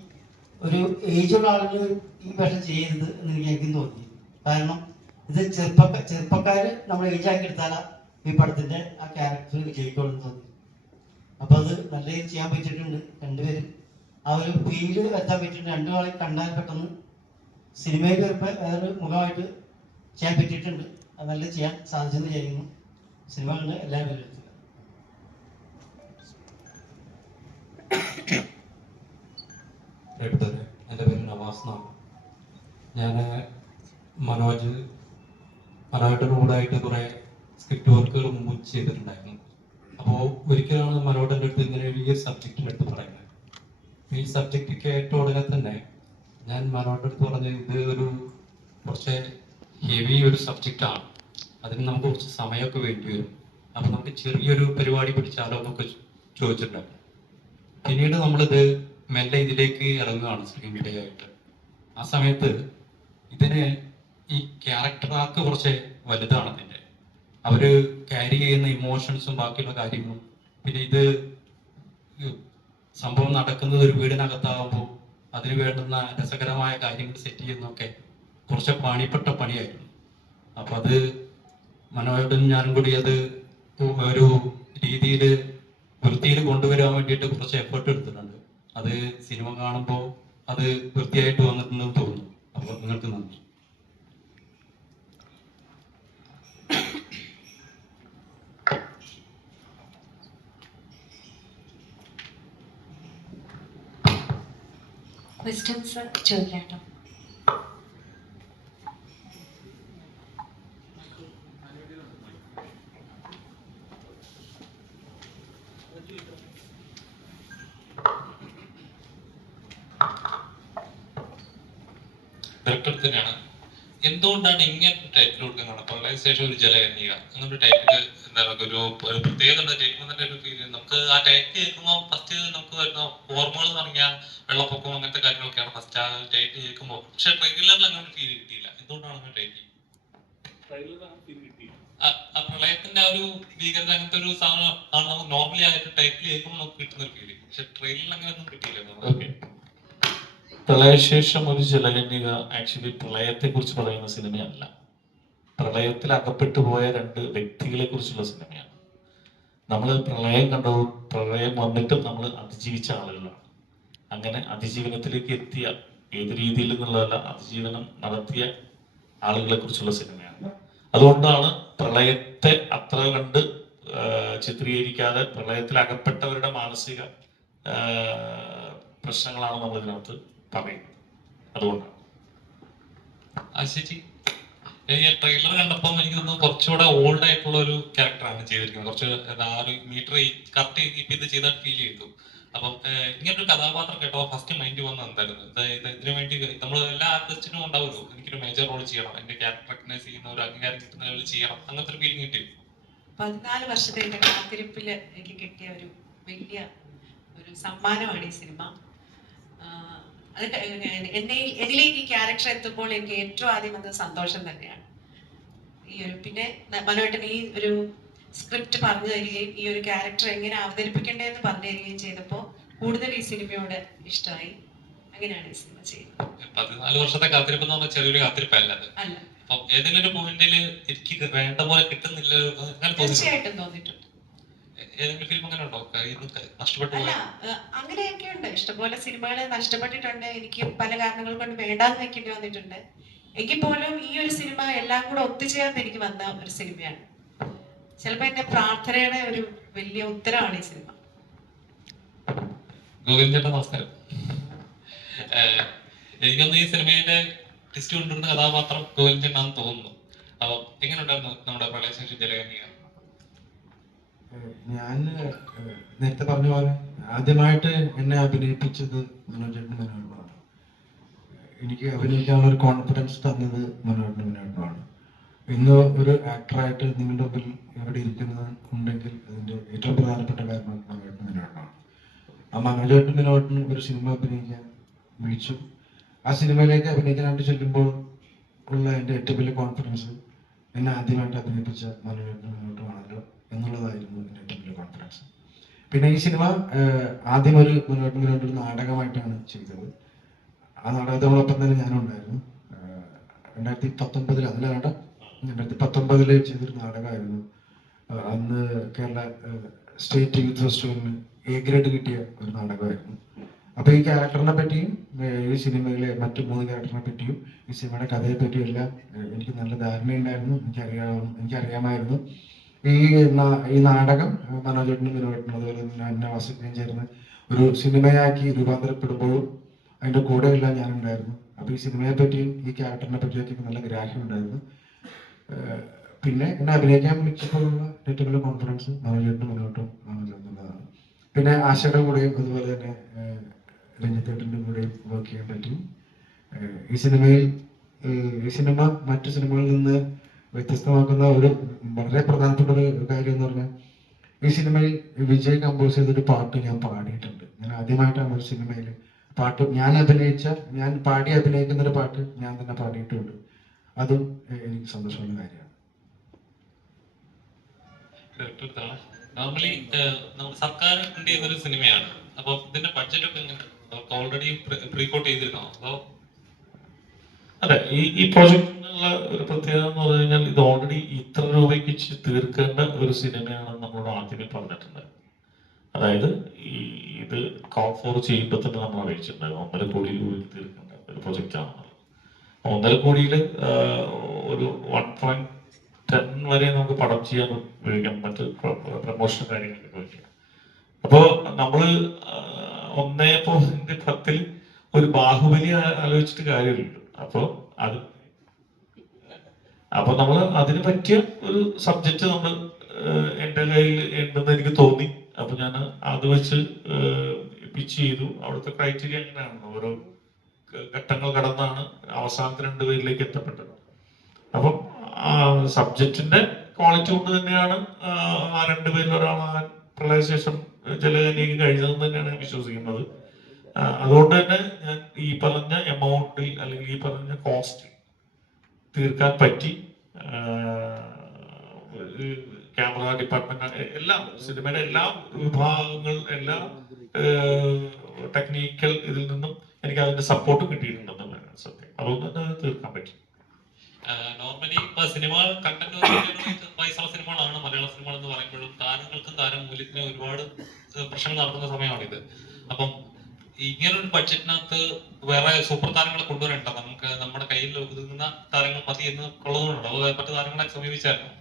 ഒരു ഏജുള്ള ആളുകൾ ഈ വേഷം ചെയ്യരുത് എന്ന് എനിക്കും തോന്നി. കാരണം ഇത് ചെറുപ്പക്കാർ നമ്മൾ ഏജാക്കി എടുത്താലാ ഈ പടത്തിന്റെ ആ ക്യാരക്ടർ വിജയിക്കുള്ളൂ എന്ന് തോന്നി. അപ്പോൾ അത് നല്ല രീതിയിൽ ചെയ്യാൻ പറ്റിയിട്ടുണ്ട്. രണ്ടുപേരും ആ ഒരു ഫീല് എത്താൻ പറ്റിയിട്ടുണ്ട്. രണ്ടുപേരെ കണ്ടാൽ പെട്ടെന്ന് സിനിമയിൽ വരുമ്പോൾ വേറൊരു മുഖമായിട്ട് ചെയ്യാൻ പറ്റിയിട്ടുണ്ട്. അത് നല്ല ചെയ്യാൻ സാധിച്ചെന്ന് ചെയ്യുന്നു. സിനിമ കണ്ട് എല്ലാവരും വിലയിരുത്തുക. എൻ്റെ പേര് നവാസ് എന്നാണ്. ഞാൻ മനോജയുടെ കൂടായിട്ട് കുറേ സ്ക്രിപ്റ്റ് വർക്കുകൾ മുമ്പ് ചെയ്തിട്ടുണ്ടായിരുന്നു. അപ്പോൾ ഒരിക്കലാണ് മനോജൻ്റെ അടുത്ത് ഇങ്ങനെ ഈ സബ്ജക്റ്റിൻ്റെ അടുത്ത് പറയുന്നത്. ഈ സബ്ജക്റ്റ് കേട്ട ഉടനെ തന്നെ ഞാൻ മനോജയുടെ അടുത്ത് പറഞ്ഞത് ഇത് ഒരു കുറച്ച് ഹെവി ഒരു സബ്ജക്റ്റാണ്, അതിന് നമുക്ക് കുറച്ച് സമയമൊക്കെ വേണ്ടി വരും, അപ്പം നമുക്ക് ചെറിയൊരു പരിപാടി പിടിച്ചാലോ എന്നൊക്കെ ചോദിച്ചിട്ടുണ്ടായിരുന്നു. പിന്നീട് നമ്മളിത് മെല്ലെ ഇതിലേക്ക് ഇറങ്ങുകയാണ് സ്ക്രീൻ പ്ലേ ആയിട്ട്. ആ സമയത്ത് ഇതിന് ഈ ക്യാരക്ടർ ആർക്ക് കുറച്ച് വലുതാണ്. അതിൻ്റെ അവർ ക്യാരി ചെയ്യുന്ന ഇമോഷൻസും ബാക്കിയുള്ള കാര്യങ്ങളും, പിന്നെ ഇത് സംഭവം നടക്കുന്നത് ഒരു വീടിനകത്താകുമ്പോൾ അതിന് വേണ്ടുന്ന രസകരമായ കാര്യങ്ങൾ സെറ്റ് ചെയ്യുന്നതൊക്കെ കുറച്ച് പണിപ്പെട്ട പണിയായിരുന്നു. അപ്പം അത് മനോജും ഞാനും കൂടി അത് ഒരു രീതിയിൽ വൃത്തിയിൽ കൊണ്ടുവരാൻ വേണ്ടിയിട്ട് കുറച്ച് എഫേർട്ട് എടുത്തിട്ടുണ്ട്. അത് സിനിമ കാണുമ്പോൾ അത് വൃത്തിയായിട്ട് വന്നിട്ടുണ്ടെന്ന് തോന്നുന്നു. അപ്പോൾ നിങ്ങൾക്ക് നന്ദി. ക്വസ്റ്റ്യൻസ് ചോദിക്കാട്ടോ. ഡയറക്ടർ തന്നെയാണ്. എന്തുകൊണ്ടാണ് ഇങ്ങനെ ടൈറ്റിൽ കൊടുക്കുന്നത്? പ്രളയത്തിന് ശേഷം ഒരു ജലകന്യക അങ്ങനെ ടൈറ്റിൽ എന്താ ഒരു പ്രത്യേകത ടൈറ്റിൽ ഒരു ഫീൽ. നമുക്ക് ആ ടൈറ്റിൽ കേൾക്കുമ്പോൾ ഫസ്റ്റ് നമുക്ക് വരുന്ന ഓർമ്മകൾ എന്ന് പറഞ്ഞാൽ വെള്ളപ്പൊക്കം അങ്ങനത്തെ കാര്യങ്ങളൊക്കെയാണ് ഫസ്റ്റ് ആ ടൈറ്റിൽ കേൾക്കുമ്പോൾ. പക്ഷെ റെഗുലറിൽ അങ്ങനെ ഒരു ഫീൽ കിട്ടിയില്ല. എന്തുകൊണ്ടാണ് അങ്ങനെ ടൈറ്റിൽ? പ്രളയത്തിന്റെ ആ ഒരു ഭീകരത അങ്ങനത്തെ ഒരു സാധനം ആണ് നമുക്ക് നോർമലി ആയിട്ട് ടൈറ്റിൽ കേൾക്കുമ്പോൾ നമുക്ക് കിട്ടുന്ന ഒരു ഫീൽ. പക്ഷെ ട്രെയിലറിൽ അങ്ങനെ ഒന്നും കിട്ടിയില്ല. പ്രളയശേഷം ഒരു ജലകന്യക ആക്ച്വലി പ്രളയത്തെ കുറിച്ച് പറയുന്ന സിനിമയല്ല. പ്രളയത്തിൽ അകപ്പെട്ടു പോയ രണ്ട് വ്യക്തികളെ കുറിച്ചുള്ള സിനിമയാണ്. നമ്മൾ പ്രളയം കണ്ടപ്പോൾ പ്രളയം വന്നിട്ടും നമ്മൾ അതിജീവിച്ച ആളുകളാണ്. അങ്ങനെ അതിജീവനത്തിലേക്ക് എത്തിയ, ഏത് രീതിയിൽ നിന്നുള്ളതല്ല, അതിജീവനം നടത്തിയ ആളുകളെ കുറിച്ചുള്ള സിനിമയാണ്. അതുകൊണ്ടാണ് പ്രളയത്തെ അത്ര കണ്ട് ചിത്രീകരിക്കാതെ പ്രളയത്തിൽ അകപ്പെട്ടവരുടെ മാനസിക പ്രശ്നങ്ങളാണ് നമ്മൾ ഇതിനകത്ത് പറയുന്നത്. അതുകൊണ്ടാണ്. ചേച്ചി, ട്രെയിലർ കണ്ടപ്പോൾ എനിക്ക് തോന്നുന്നു കുറച്ചുകൂടെ ഓൾഡ് ആയിട്ടുള്ള ഒരു ക്യാരക്ടറാണ് ചെയ്തിരിക്കുന്നത്. കുറച്ച് ആ ഒരു മീറ്റർ കറക്റ്റ് ഇത് ചെയ്താൽ ഫീൽ ചെയ്തു. അപ്പം ഇങ്ങനൊരു കഥാപാത്രം കേട്ടോ ഫസ്റ്റ് മൈൻഡ് വന്നത് എന്തായിരുന്നു? ഇതിനു വേണ്ടി നമ്മൾ എല്ലാ ആർട്ടിസ്റ്റിനും ഉണ്ടാവുമല്ലോ, എനിക്കൊരു മേജർ റോൾ ചെയ്യണം, എന്റെ ക്യാരക്ടർ റെക്കഗ്നൈസ് ചെയ്യുന്ന ഒരു അംഗീകാരം കിട്ടുന്ന ലെവലിൽ ചെയ്യണം, അങ്ങനത്തെ ഒരു ഫീലിംഗ് കിട്ടി. 14 വർഷത്തെ എന്റെ കാത്തിരിപ്പില് എനിക്ക് കിട്ടിയ ഒരു വലിയ ഒരു സമ്മാനമാണ് ഈ സിനിമ. അത് എന്നിലേക്ക് ഈ ക്യാരക്ടർ എത്തുമ്പോൾ എനിക്ക് ഏറ്റവും ആദ്യം വന്നത് സന്തോഷം തന്നെയാണ്. ഈ ഒരു പിന്നെ മനോഹരൻ ഈ ഒരു സ്ക്രിപ്റ്റ് പറഞ്ഞു തരികയും ഈ ഒരു ക്യാരക്ടർ എങ്ങനെ അവതരിപ്പിക്കേണ്ടതെന്ന് പറഞ്ഞു തരികയും ചെയ്തപ്പോൾ കൂടുതൽ ഈ സിനിമയോട് ഇഷ്ടമായി. അങ്ങനെയാണ് ഈ സിനിമ ചെയ്യുന്നത്. 14 വർഷത്തെ കാത്തിരിപ്പ് എന്ന് പറഞ്ഞാൽ ചെറിയൊരു കാത്തിരിപ്പല്ല അത്. അല്ല, അപ്പം ഏതെങ്കിലും ഒരു പോയിന്റിൽ എനിക്ക് വേണ്ട പോലെ കിട്ടുന്നില്ല അങ്ങനെ തീർച്ചയായിട്ടും തോന്നിയിട്ടുണ്ട്. ഏതെങ്കിലും ഫിലിം അങ്ങനെ ഉണ്ടോ നഷ്ടപ്പെട്ടു അല്ല, പോയ? അങ്ങനെയൊക്കെ ഉണ്ട്. ഇഷ്ടംപോലെ സിനിമകൾ നഷ്ടപ്പെട്ടിട്ടുണ്ട്. എനിക്ക് പല കാരണങ്ങൾ കൊണ്ട് വേണ്ടാന്ന് വെക്കേണ്ടി വന്നിട്ടുണ്ട്. എങ്കിൽ പോലും ഈ ഒരു സിനിമ എല്ലാം കൂടെ ഒത്തുചേർന്ന് എനിക്ക് വന്ന ഒരു സിനിമയാണ്. ചിലപ്പോ എന്റെ പ്രാർത്ഥനയുടെ ഒരു വലിയ ഉത്തരമാണ് ഈ സിനിമ. ഗോവിന്ദൻ ചേട്ടാ, നമസ്കാരം. എനിക്കൊന്ന് ഈ സിനിമയിലെ ടെസ്റ്റ് കൊണ്ടുവരുന്ന കഥാപാത്രം ഗോവിന്ദൻ ചേട്ടനാണെന്ന് തോന്നുന്നു. അപ്പൊ എങ്ങനെ ഉണ്ടായിരുന്നു നമ്മുടെ പ്രളയശേഷം ജലകന്യ? ഞാൻ നേരത്തെ പറഞ്ഞ പോലെ ആദ്യമായിട്ട് എന്നെ അഭിനയിപ്പിച്ചത് മനോജേട്ടൻ മനോഹരമാണ്. എനിക്ക് അഭിനയിക്കാനുള്ള ഒരു കോൺഫിഡൻസ് തന്നത് മനോജേട്ടൻ മനോഹരമാണ്. ഇന്ന് ഒരു ആക്ടറായിട്ട് നിങ്ങളുടെ മുമ്പിൽ എവിടെ ഇരിക്കുന്നത് ഉണ്ടെങ്കിൽ അതിന്റെ ഏറ്റവും പ്രധാനപ്പെട്ട കാരണം മനോജേട്ടൻ മനോഹരമാണ്. ആ മനോജേട്ടൻ മനോഹരൻ ഒരു സിനിമ അഭിനയിക്കാൻ വിളിച്ചു. ആ സിനിമയിലേക്ക് അഭിനയിക്കാനായിട്ട് ചെല്ലുമ്പോൾ ഉള്ള എൻ്റെ ഏറ്റവും വലിയ കോൺഫിഡൻസ് എന്നെ ആദ്യമായിട്ട് അഭിനയിപ്പിച്ച മനോജേട്ടൻ മനോഹരമാണല്ലോ എന്നുള്ളതായിരുന്നു എൻ്റെ ഏറ്റവും വലിയ കോൺഫിഡൻസ്. പിന്നെ ഈ സിനിമ ആദ്യം ഒരു മുന്നോട്ട് ഒരു നാടകമായിട്ടാണ് ചെയ്തത്. ആ നാടകത്തോടൊപ്പം തന്നെ ഞാനുണ്ടായിരുന്നു. 2019 അതിലാണ് 2019 ചെയ്തൊരു നാടകമായിരുന്നു. അന്ന് കേരള സ്റ്റേറ്റ് യൂത്ത് ഫെസ്റ്റിവലിന് A ഗ്രേഡ് കിട്ടിയ ഒരു നാടകമായിരുന്നു. അപ്പൊ ഈ ക്യാരക്ടറിനെ പറ്റിയും ഈ സിനിമയിലെ മറ്റു 3 ക്യാരക്ടറിനെ പറ്റിയും ഈ സിനിമയുടെ കഥയെ പറ്റിയും എല്ലാം എനിക്ക് നല്ല ധാരണയുണ്ടായിരുന്നു. എനിക്കറിയാമായിരുന്നു. ഈ നാടകം മനോജേട്ടനും വിനോദനും അതുപോലെ തന്നെ അന്നവാസിക്കുകയും ചേർന്ന് ഒരു സിനിമയാക്കി രൂപാന്തരപ്പെടുമ്പോഴും അതിന്റെ കൂടെ എല്ലാം ഞാനുണ്ടായിരുന്നു. അപ്പൊ ഈ സിനിമയെ പറ്റിയും ഈ ക്യാരക്ടറിനെ പറ്റിയൊക്കെ നല്ല ഗ്രാഹ്യം ഉണ്ടായിരുന്നു. പിന്നെ എന്നെ അഭിനയിക്കാൻ വിളിച്ചപ്പോഴുള്ള ഏറ്റവും വലിയ കോൺഫിഡൻസ് മനോജേട്ടനും മുന്നോട്ടും എന്നുള്ളതാണ്. പിന്നെ ആശയുടെ കൂടെയും അതുപോലെ തന്നെ രഞ്ജിത്തേട്ടൻ്റെ കൂടെയും വർക്ക് ചെയ്യാൻ പറ്റി. ഈ സിനിമ മറ്റു സിനിമകളിൽ നിന്ന് വ്യത്യസ്തമാക്കുന്ന ഒരു വളരെ പ്രധാനപ്പെട്ട ഒരു കാര്യം എന്ന് പറഞ്ഞാൽ ഈ സിനിമയിൽ വിജയ് കമ്പോസ് ചെയ്തൊരു പാട്ട് ഞാൻ പാടിയിട്ടുണ്ട്. ഞാൻ ആദ്യമായിട്ടാണ് ഒരു സിനിമയിൽ പാട്ട് ഞാൻ പാടി അഭിനയിക്കുന്ന ഒരു പാട്ട് ഞാൻ തന്നെ പാടിയിട്ടുണ്ട്. അതും എനിക്ക് സന്തോഷമുള്ള കാര്യമാണ്. നോർമലി സർക്കാർ ഫണ്ട് ചെയ്യുന്നൊരു സിനിമയാണ്. അപ്പൊ ഇതിന്റെ ബഡ്ജറ്റ് ഒക്കെ ഓൾറെഡി പ്രീകോട്ട് ചെയ്തിരുന്നോ? അതോ? അതെ, ഈ പ്രോജക്റ്റിനുള്ള ഒരു പ്രത്യേകത എന്ന് പറഞ്ഞു കഴിഞ്ഞാൽ ഇത് ഓൾറെഡി ഇത്ര രൂപയ്ക്ക് തീർക്കേണ്ട ഒരു സിനിമയാണെന്ന് നമ്മളോട് ആദ്യമേ പറഞ്ഞിട്ടുണ്ട്. അതായത് ഇത് കോൾ ഫോർ ചെയ്യുമ്പോൾ തന്നെ നമ്മൾ അറിയിച്ചിട്ടുണ്ടായിരുന്നു 1.5 കോടി രൂപയ്ക്ക് തീർക്കേണ്ട ഒരു പ്രൊജക്റ്റ് ആണെന്നുള്ളത്. 1.5 കോടിയിൽ ഒരു 1.10 വരെ നമുക്ക് പടം ചെയ്യാൻ ഉപയോഗിക്കാം, മറ്റ് പ്രമോഷൻ കാര്യങ്ങൾക്ക് ഉപയോഗിക്കാം. അപ്പോൾ നമ്മള് 1.10 ഒരു ബാഹുബലി ആലോചിച്ചിട്ട് കാര്യമില്ലല്ലോ. അപ്പൊ നമ്മൾ അതിന് പറ്റിയ ഒരു സബ്ജക്റ്റ് നമ്മൾ എൻ്റെ കയ്യിൽ ഉണ്ടെന്ന് എനിക്ക് തോന്നി. അപ്പൊ ഞാൻ അത് വെച്ച് പിച്ച് ചെയ്തു. അവിടുത്തെ ക്രൈറ്റീരിയ എങ്ങനെയാണ്, ഓരോ ഘട്ടങ്ങൾ കടന്നാണ് അവസാനത്തെ 2 പേരിലേക്ക് എത്തപ്പെട്ടത്. അപ്പം ആ സബ്ജക്റ്റിന്റെ ക്വാളിറ്റി കൊണ്ട് തന്നെയാണ് ആ 2 പേരിൽ ഒരാളാകാൻ പ്രളയശേഷം ജലകന്യക്ക് കഴിഞ്ഞതെന്ന് തന്നെയാണ് ഞാൻ വിശ്വസിക്കുന്നത്. അതുകൊണ്ട് തന്നെ ഞാൻ ഈ പറഞ്ഞ എമൗണ്ടിൽ അല്ലെങ്കിൽ ഈ പറഞ്ഞ കോസ്റ്റ് തീർക്കാൻ പറ്റി. ക്യാമറ ഡിപ്പാർട്ട്മെന്റ് എല്ലാം, സിനിമയുടെ എല്ലാ വിഭാഗങ്ങൾ, എല്ലാ ടെക്നിക്കൽ ഇതിൽ നിന്നും എനിക്ക് അതിന്റെ സപ്പോർട്ട് കിട്ടിയിട്ടുണ്ടെന്നുള്ളതാണ് സത്യം. അതുകൊണ്ട് തന്നെ തീർക്കാൻ പറ്റി. നോർമലി നോർമലി ഇപ്പൊ സിനിമ കണ്ടന്റ് വയസ്സുള്ള സിനിമകളാണ് മലയാള സിനിമകൾ എന്ന് പറയുമ്പോഴും താരങ്ങൾക്കും താരമൂല്യത്തിനും ഒരുപാട് പ്രശ്നങ്ങൾ നടക്കുന്ന സമയമാണിത്. അപ്പം ഇങ്ങനൊരു ബഡ്ജറ്റിനകത്ത് വേറെ സൂപ്പർ താരങ്ങളെ കൊണ്ടുവരണ്ട, നമുക്ക് നമ്മുടെ കയ്യിൽ ഒതുങ്ങുന്ന താരങ്ങൾ മതി എന്ന് ഉള്ളതുകൊണ്ടോ അതോ മറ്റു താരങ്ങളെ സമീപിച്ചായിരുന്നു?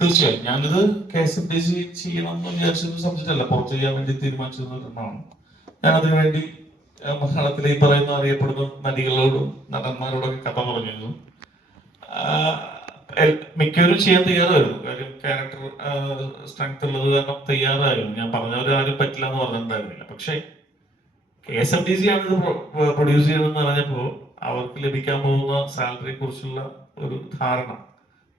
തീർച്ചയായും ഞാനിത് KSFDC ചെയ്യണം എന്ന് വിചാരിച്ചത് സംശയമല്ല, പുറത്ത് ചെയ്യാൻ വേണ്ടി തീരുമാനിച്ചത് എന്നാണ്. ഞാൻ അതിനുവേണ്ടി മലയാളത്തിലെ ഈ പറയുന്ന അറിയപ്പെടുന്ന നടികളോടും നടന്മാരോടൊക്കെ കഥ പറഞ്ഞിരുന്നു. മിക്കവരും ചെയ്യാൻ തയ്യാറായിരുന്നു, കാര്യം ക്യാരക്ടർ സ്ട്രെങ്ത് ഉള്ളത് കാരണം തയ്യാറായിരുന്നു. ഞാൻ പറഞ്ഞവരാരും പറ്റില്ല എന്ന് പറഞ്ഞിട്ടുണ്ടായിരുന്നില്ല. പക്ഷേ KSFDC ആണ് ഇത് പ്രൊഡ്യൂസ് ചെയ്യണമെന്ന് പറഞ്ഞപ്പോൾ അവർക്ക് ലഭിക്കാൻ പോകുന്ന സാലറിയെ കുറിച്ചുള്ള ഒരു ധാരണ,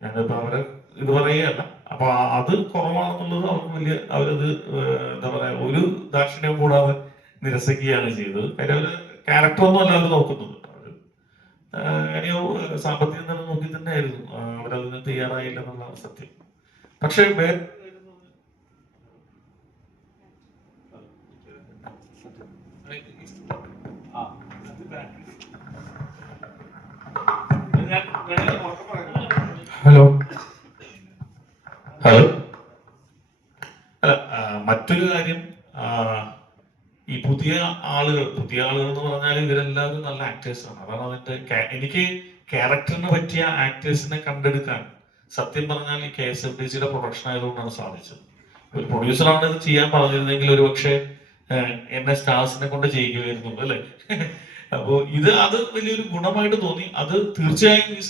ഞാനിപ്പോ അവരെ ഇത് പറയുകയല്ല, അപ്പൊ അത് കുറവാണെന്നുള്ളത് അവർക്ക് വലിയ അവരത് എന്താ പറയാ ഒരു ദാക്ഷിണ്യവും കൂടാതെ നിരസിക്കുകയാണ് ചെയ്തത്. കാര്യം അവര് ക്യാരക്ടറൊന്നും അല്ല അവർ നോക്കുന്നത്, അവര് സാമ്പത്തികം തന്നെ നോക്കി തന്നെയായിരുന്നു അവരതിന് തയ്യാറായില്ല എന്നുള്ള സത്യം. പക്ഷെ ഹലോ ഹലോ അല്ല, മറ്റൊരു കാര്യം, ഈ പുതിയ ആളുകൾ എന്ന് പറഞ്ഞാൽ ഇവരെല്ലാവരും നല്ല ആക്ടേഴ്സാണ്. അതാണ് അതിന്റെ എനിക്ക് ക്യാരക്ടറിന് പറ്റിയ ആക്ടേഴ്സിനെ കണ്ടെടുക്കാൻ സത്യം പറഞ്ഞാൽ ഈ KSFDCയുടെ പ്രൊഡക്ഷൻ ആയതുകൊണ്ടാണ് സാധിച്ചത്. ഒരു പ്രൊഡ്യൂസറാണ് ഇത് ചെയ്യാൻ പറഞ്ഞിരുന്നെങ്കിൽ ഒരു പക്ഷേ എന്നെ സ്റ്റാർസിനെ കൊണ്ട് ചെയ്യിക്കുമായിരുന്നു അല്ലെ. അപ്പോ അത് വലിയൊരു ഗുണമായിട്ട് തോന്നി. അത് തീർച്ചയായും ഈ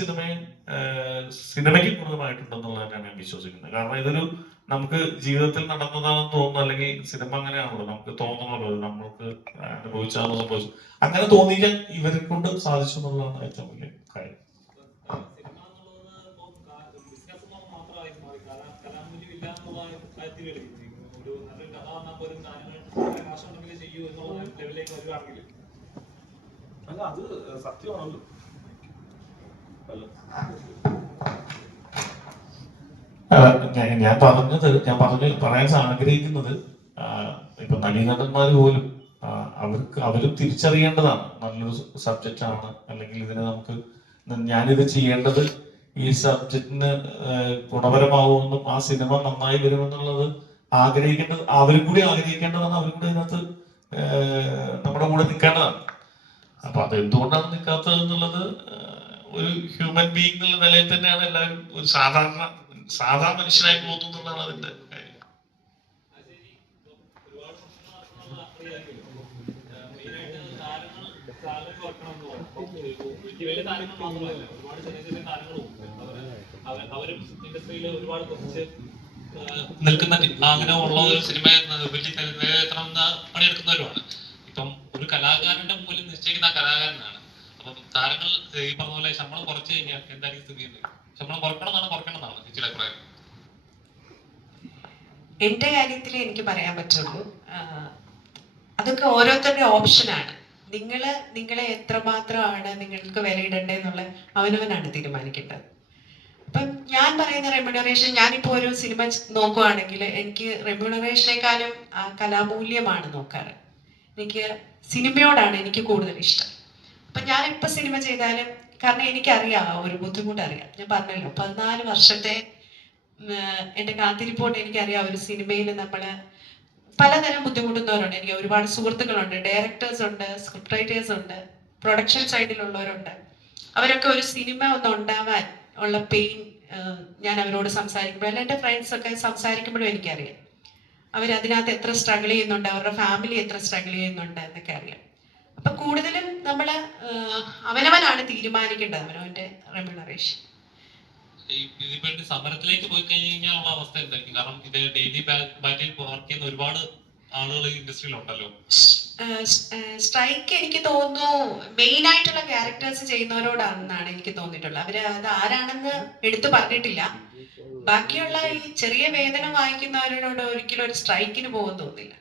സിനിമയ്ക്ക് ഗുണമായിട്ടുണ്ടെന്നുള്ളതാണ് ഞാൻ വിശ്വസിക്കുന്നത്. കാരണം ഇതൊരു നമുക്ക് ജീവിതത്തിൽ നടന്നതാണെന്ന് തോന്നുന്നു, അല്ലെങ്കിൽ സിനിമ അങ്ങനെയാണല്ലോ, നമുക്ക് തോന്നണല്ലോ നമ്മൾക്ക് അനുഭവിച്ചാണെന്ന് സംഭവിച്ചു, അങ്ങനെ തോന്നിക്കാൻ ഇവരെ കൊണ്ട് സാധിച്ചു എന്നുള്ളതാണ് ഏറ്റവും വലിയ കാര്യം. അല്ല, അത് സത്യമാണല്ലോ. ഞാൻ പറയാൻ ആഗ്രഹിക്കുന്നത്, ഇപ്പൊ നടീനടന്മാർ പോലും അവരും തിരിച്ചറിയേണ്ടതാണ് നല്ലൊരു സബ്ജക്റ്റ് ആണ്, അല്ലെങ്കിൽ ഇതിനെ ഞാനിത് ചെയ്യേണ്ടത് ഈ സബ്ജക്റ്റിന് ഗുണപരമാവുമെന്നും ആ സിനിമ നന്നായി വരുമെന്നുള്ളത് അവരും കൂടി ആഗ്രഹിക്കേണ്ടതാണ്. അവരും കൂടി ഇതിനകത്ത് നമ്മുടെ കൂടെ നിൽക്കേണ്ടതാണ്. അപ്പൊ അത് എന്തുകൊണ്ടാണ് നിൽക്കാത്തത് എന്നുള്ളത് ഒരു ഹ്യൂമൻ ബീയിങ് എന്നുള്ള നിലയിൽ തന്നെയാണ് എല്ലാവരും ഒരു സാധാ മനുഷ്യനായി പോകുന്നു എന്നുള്ളതാണ് അതിന്റെ കാര്യം. നിൽക്കുന്ന അങ്ങനെ ഉള്ള ഒരു സിനിമ പണിയെടുക്കുന്നവരുമാണ്. ഇപ്പം ഒരു കലാകാരന്റെ മൂല്യം നിശ്ചയിക്കുന്ന ആ കലാകാരനാണ്. അപ്പം താരങ്ങൾ ഈ പറഞ്ഞ പോലെ ശമ്പളം കുറച്ചു കഴിഞ്ഞാൽ എന്തായിരിക്കും സ്ഥിതി? ശമ്പളം കുറയ്ക്കണമെന്നാണ് ചേച്ചിയുടെ അഭിപ്രായം? എന്റെ കാര്യത്തിൽ എനിക്ക് പറയാൻ പറ്റുള്ളൂ, അതൊക്കെ ഓരോരുത്തരുടെ ഓപ്ഷനാണ്. നിങ്ങളെ എത്രമാത്രമാണ് നിങ്ങൾക്ക് വിലയിടേണ്ടതെന്നുള്ള അവനവനാണ് തീരുമാനിക്കേണ്ടത്. അപ്പം ഞാൻ പറയുന്ന റെമ്യൂണറേഷൻ, ഞാനിപ്പോൾ ഒരു സിനിമ നോക്കുകയാണെങ്കിൽ എനിക്ക് റെമ്യൂണറേഷനേക്കാളും കലാമൂല്യമാണ് നോക്കാറ്. എനിക്ക് സിനിമയോടാണ് എനിക്ക് കൂടുതൽ ഇഷ്ടം. അപ്പം ഞാൻ എപ്പോൾ സിനിമ ചെയ്താലും, കാരണം എനിക്കറിയാം ഒരു ബുദ്ധിമുട്ട് അറിയാം. ഞാൻ പറഞ്ഞല്ലോ 14 വർഷത്തെ എൻ്റെ കാത്തിരിപ്പോട്ട് എനിക്കറിയാം. ഒരു സിനിമയിൽ നമ്മൾ പലതരം ബുദ്ധിമുട്ടുന്നവരുണ്ട്. എനിക്ക് ഒരുപാട് സുഹൃത്തുക്കളുണ്ട്, ഡയറക്ടേഴ്സ് ഉണ്ട്, സ്ക്രിപ്റ്റ് റൈറ്റേഴ്സ് ഉണ്ട്, പ്രൊഡക്ഷൻ സൈഡിലുള്ളവരുണ്ട്. അവരൊക്കെ ഒരു സിനിമ ഒന്ന് ഉണ്ടാവാൻ ഉള്ള പെയിൻ ഞാൻ അവരോട് സംസാരിക്കുമ്പോൾ, അല്ല എൻ്റെ ഫ്രണ്ട്സൊക്കെ സംസാരിക്കുമ്പോഴും എനിക്കറിയാം അവരതിനകത്ത് എത്ര സ്ട്രഗിൾ ചെയ്യുന്നുണ്ട്, അവരുടെ ഫാമിലി എത്ര സ്ട്രഗിൾ ചെയ്യുന്നുണ്ട് എന്നൊക്കെ അറിയാം. അപ്പൊ കൂടുതലും നമ്മൾ അവനവനാണ് തീരുമാനിക്കേണ്ടത് അവനവന്റെ റെമ്യൂണറേഷൻ. ഇതിപ്പോ സമരത്തിലേക്ക് പോയി കഴിഞ്ഞാലുള്ള അവസ്ഥ എന്തായിരിക്കും? കാരണം ഇത് ഡെയിലി ബാറ്റിൽ വർക്ക് ചെയ്യുന്ന ഒരുപാട് ആളുകൾ ഇൻഡസ്ട്രിയിലുണ്ടല്ലോ. സ്ട്രൈക്ക് എനിക്ക് തോന്നുന്നു മെയിൻ ആയിട്ടുള്ള ക്യാരക്ടേഴ്സ് ചെയ്യുന്നവരോടാണെന്നാണ് എനിക്ക് തോന്നിയിട്ടുള്ളത്. അവര് അത് ആരാണെന്ന് എടുത്തു പറഞ്ഞിട്ടില്ല. ബാക്കിയുള്ള ഈ ചെറിയ വേതനം വാങ്ങിക്കുന്നവരോട് ഒരിക്കലും ഒരു സ്ട്രൈക്കിന് പോകാൻ തോന്നില്ല.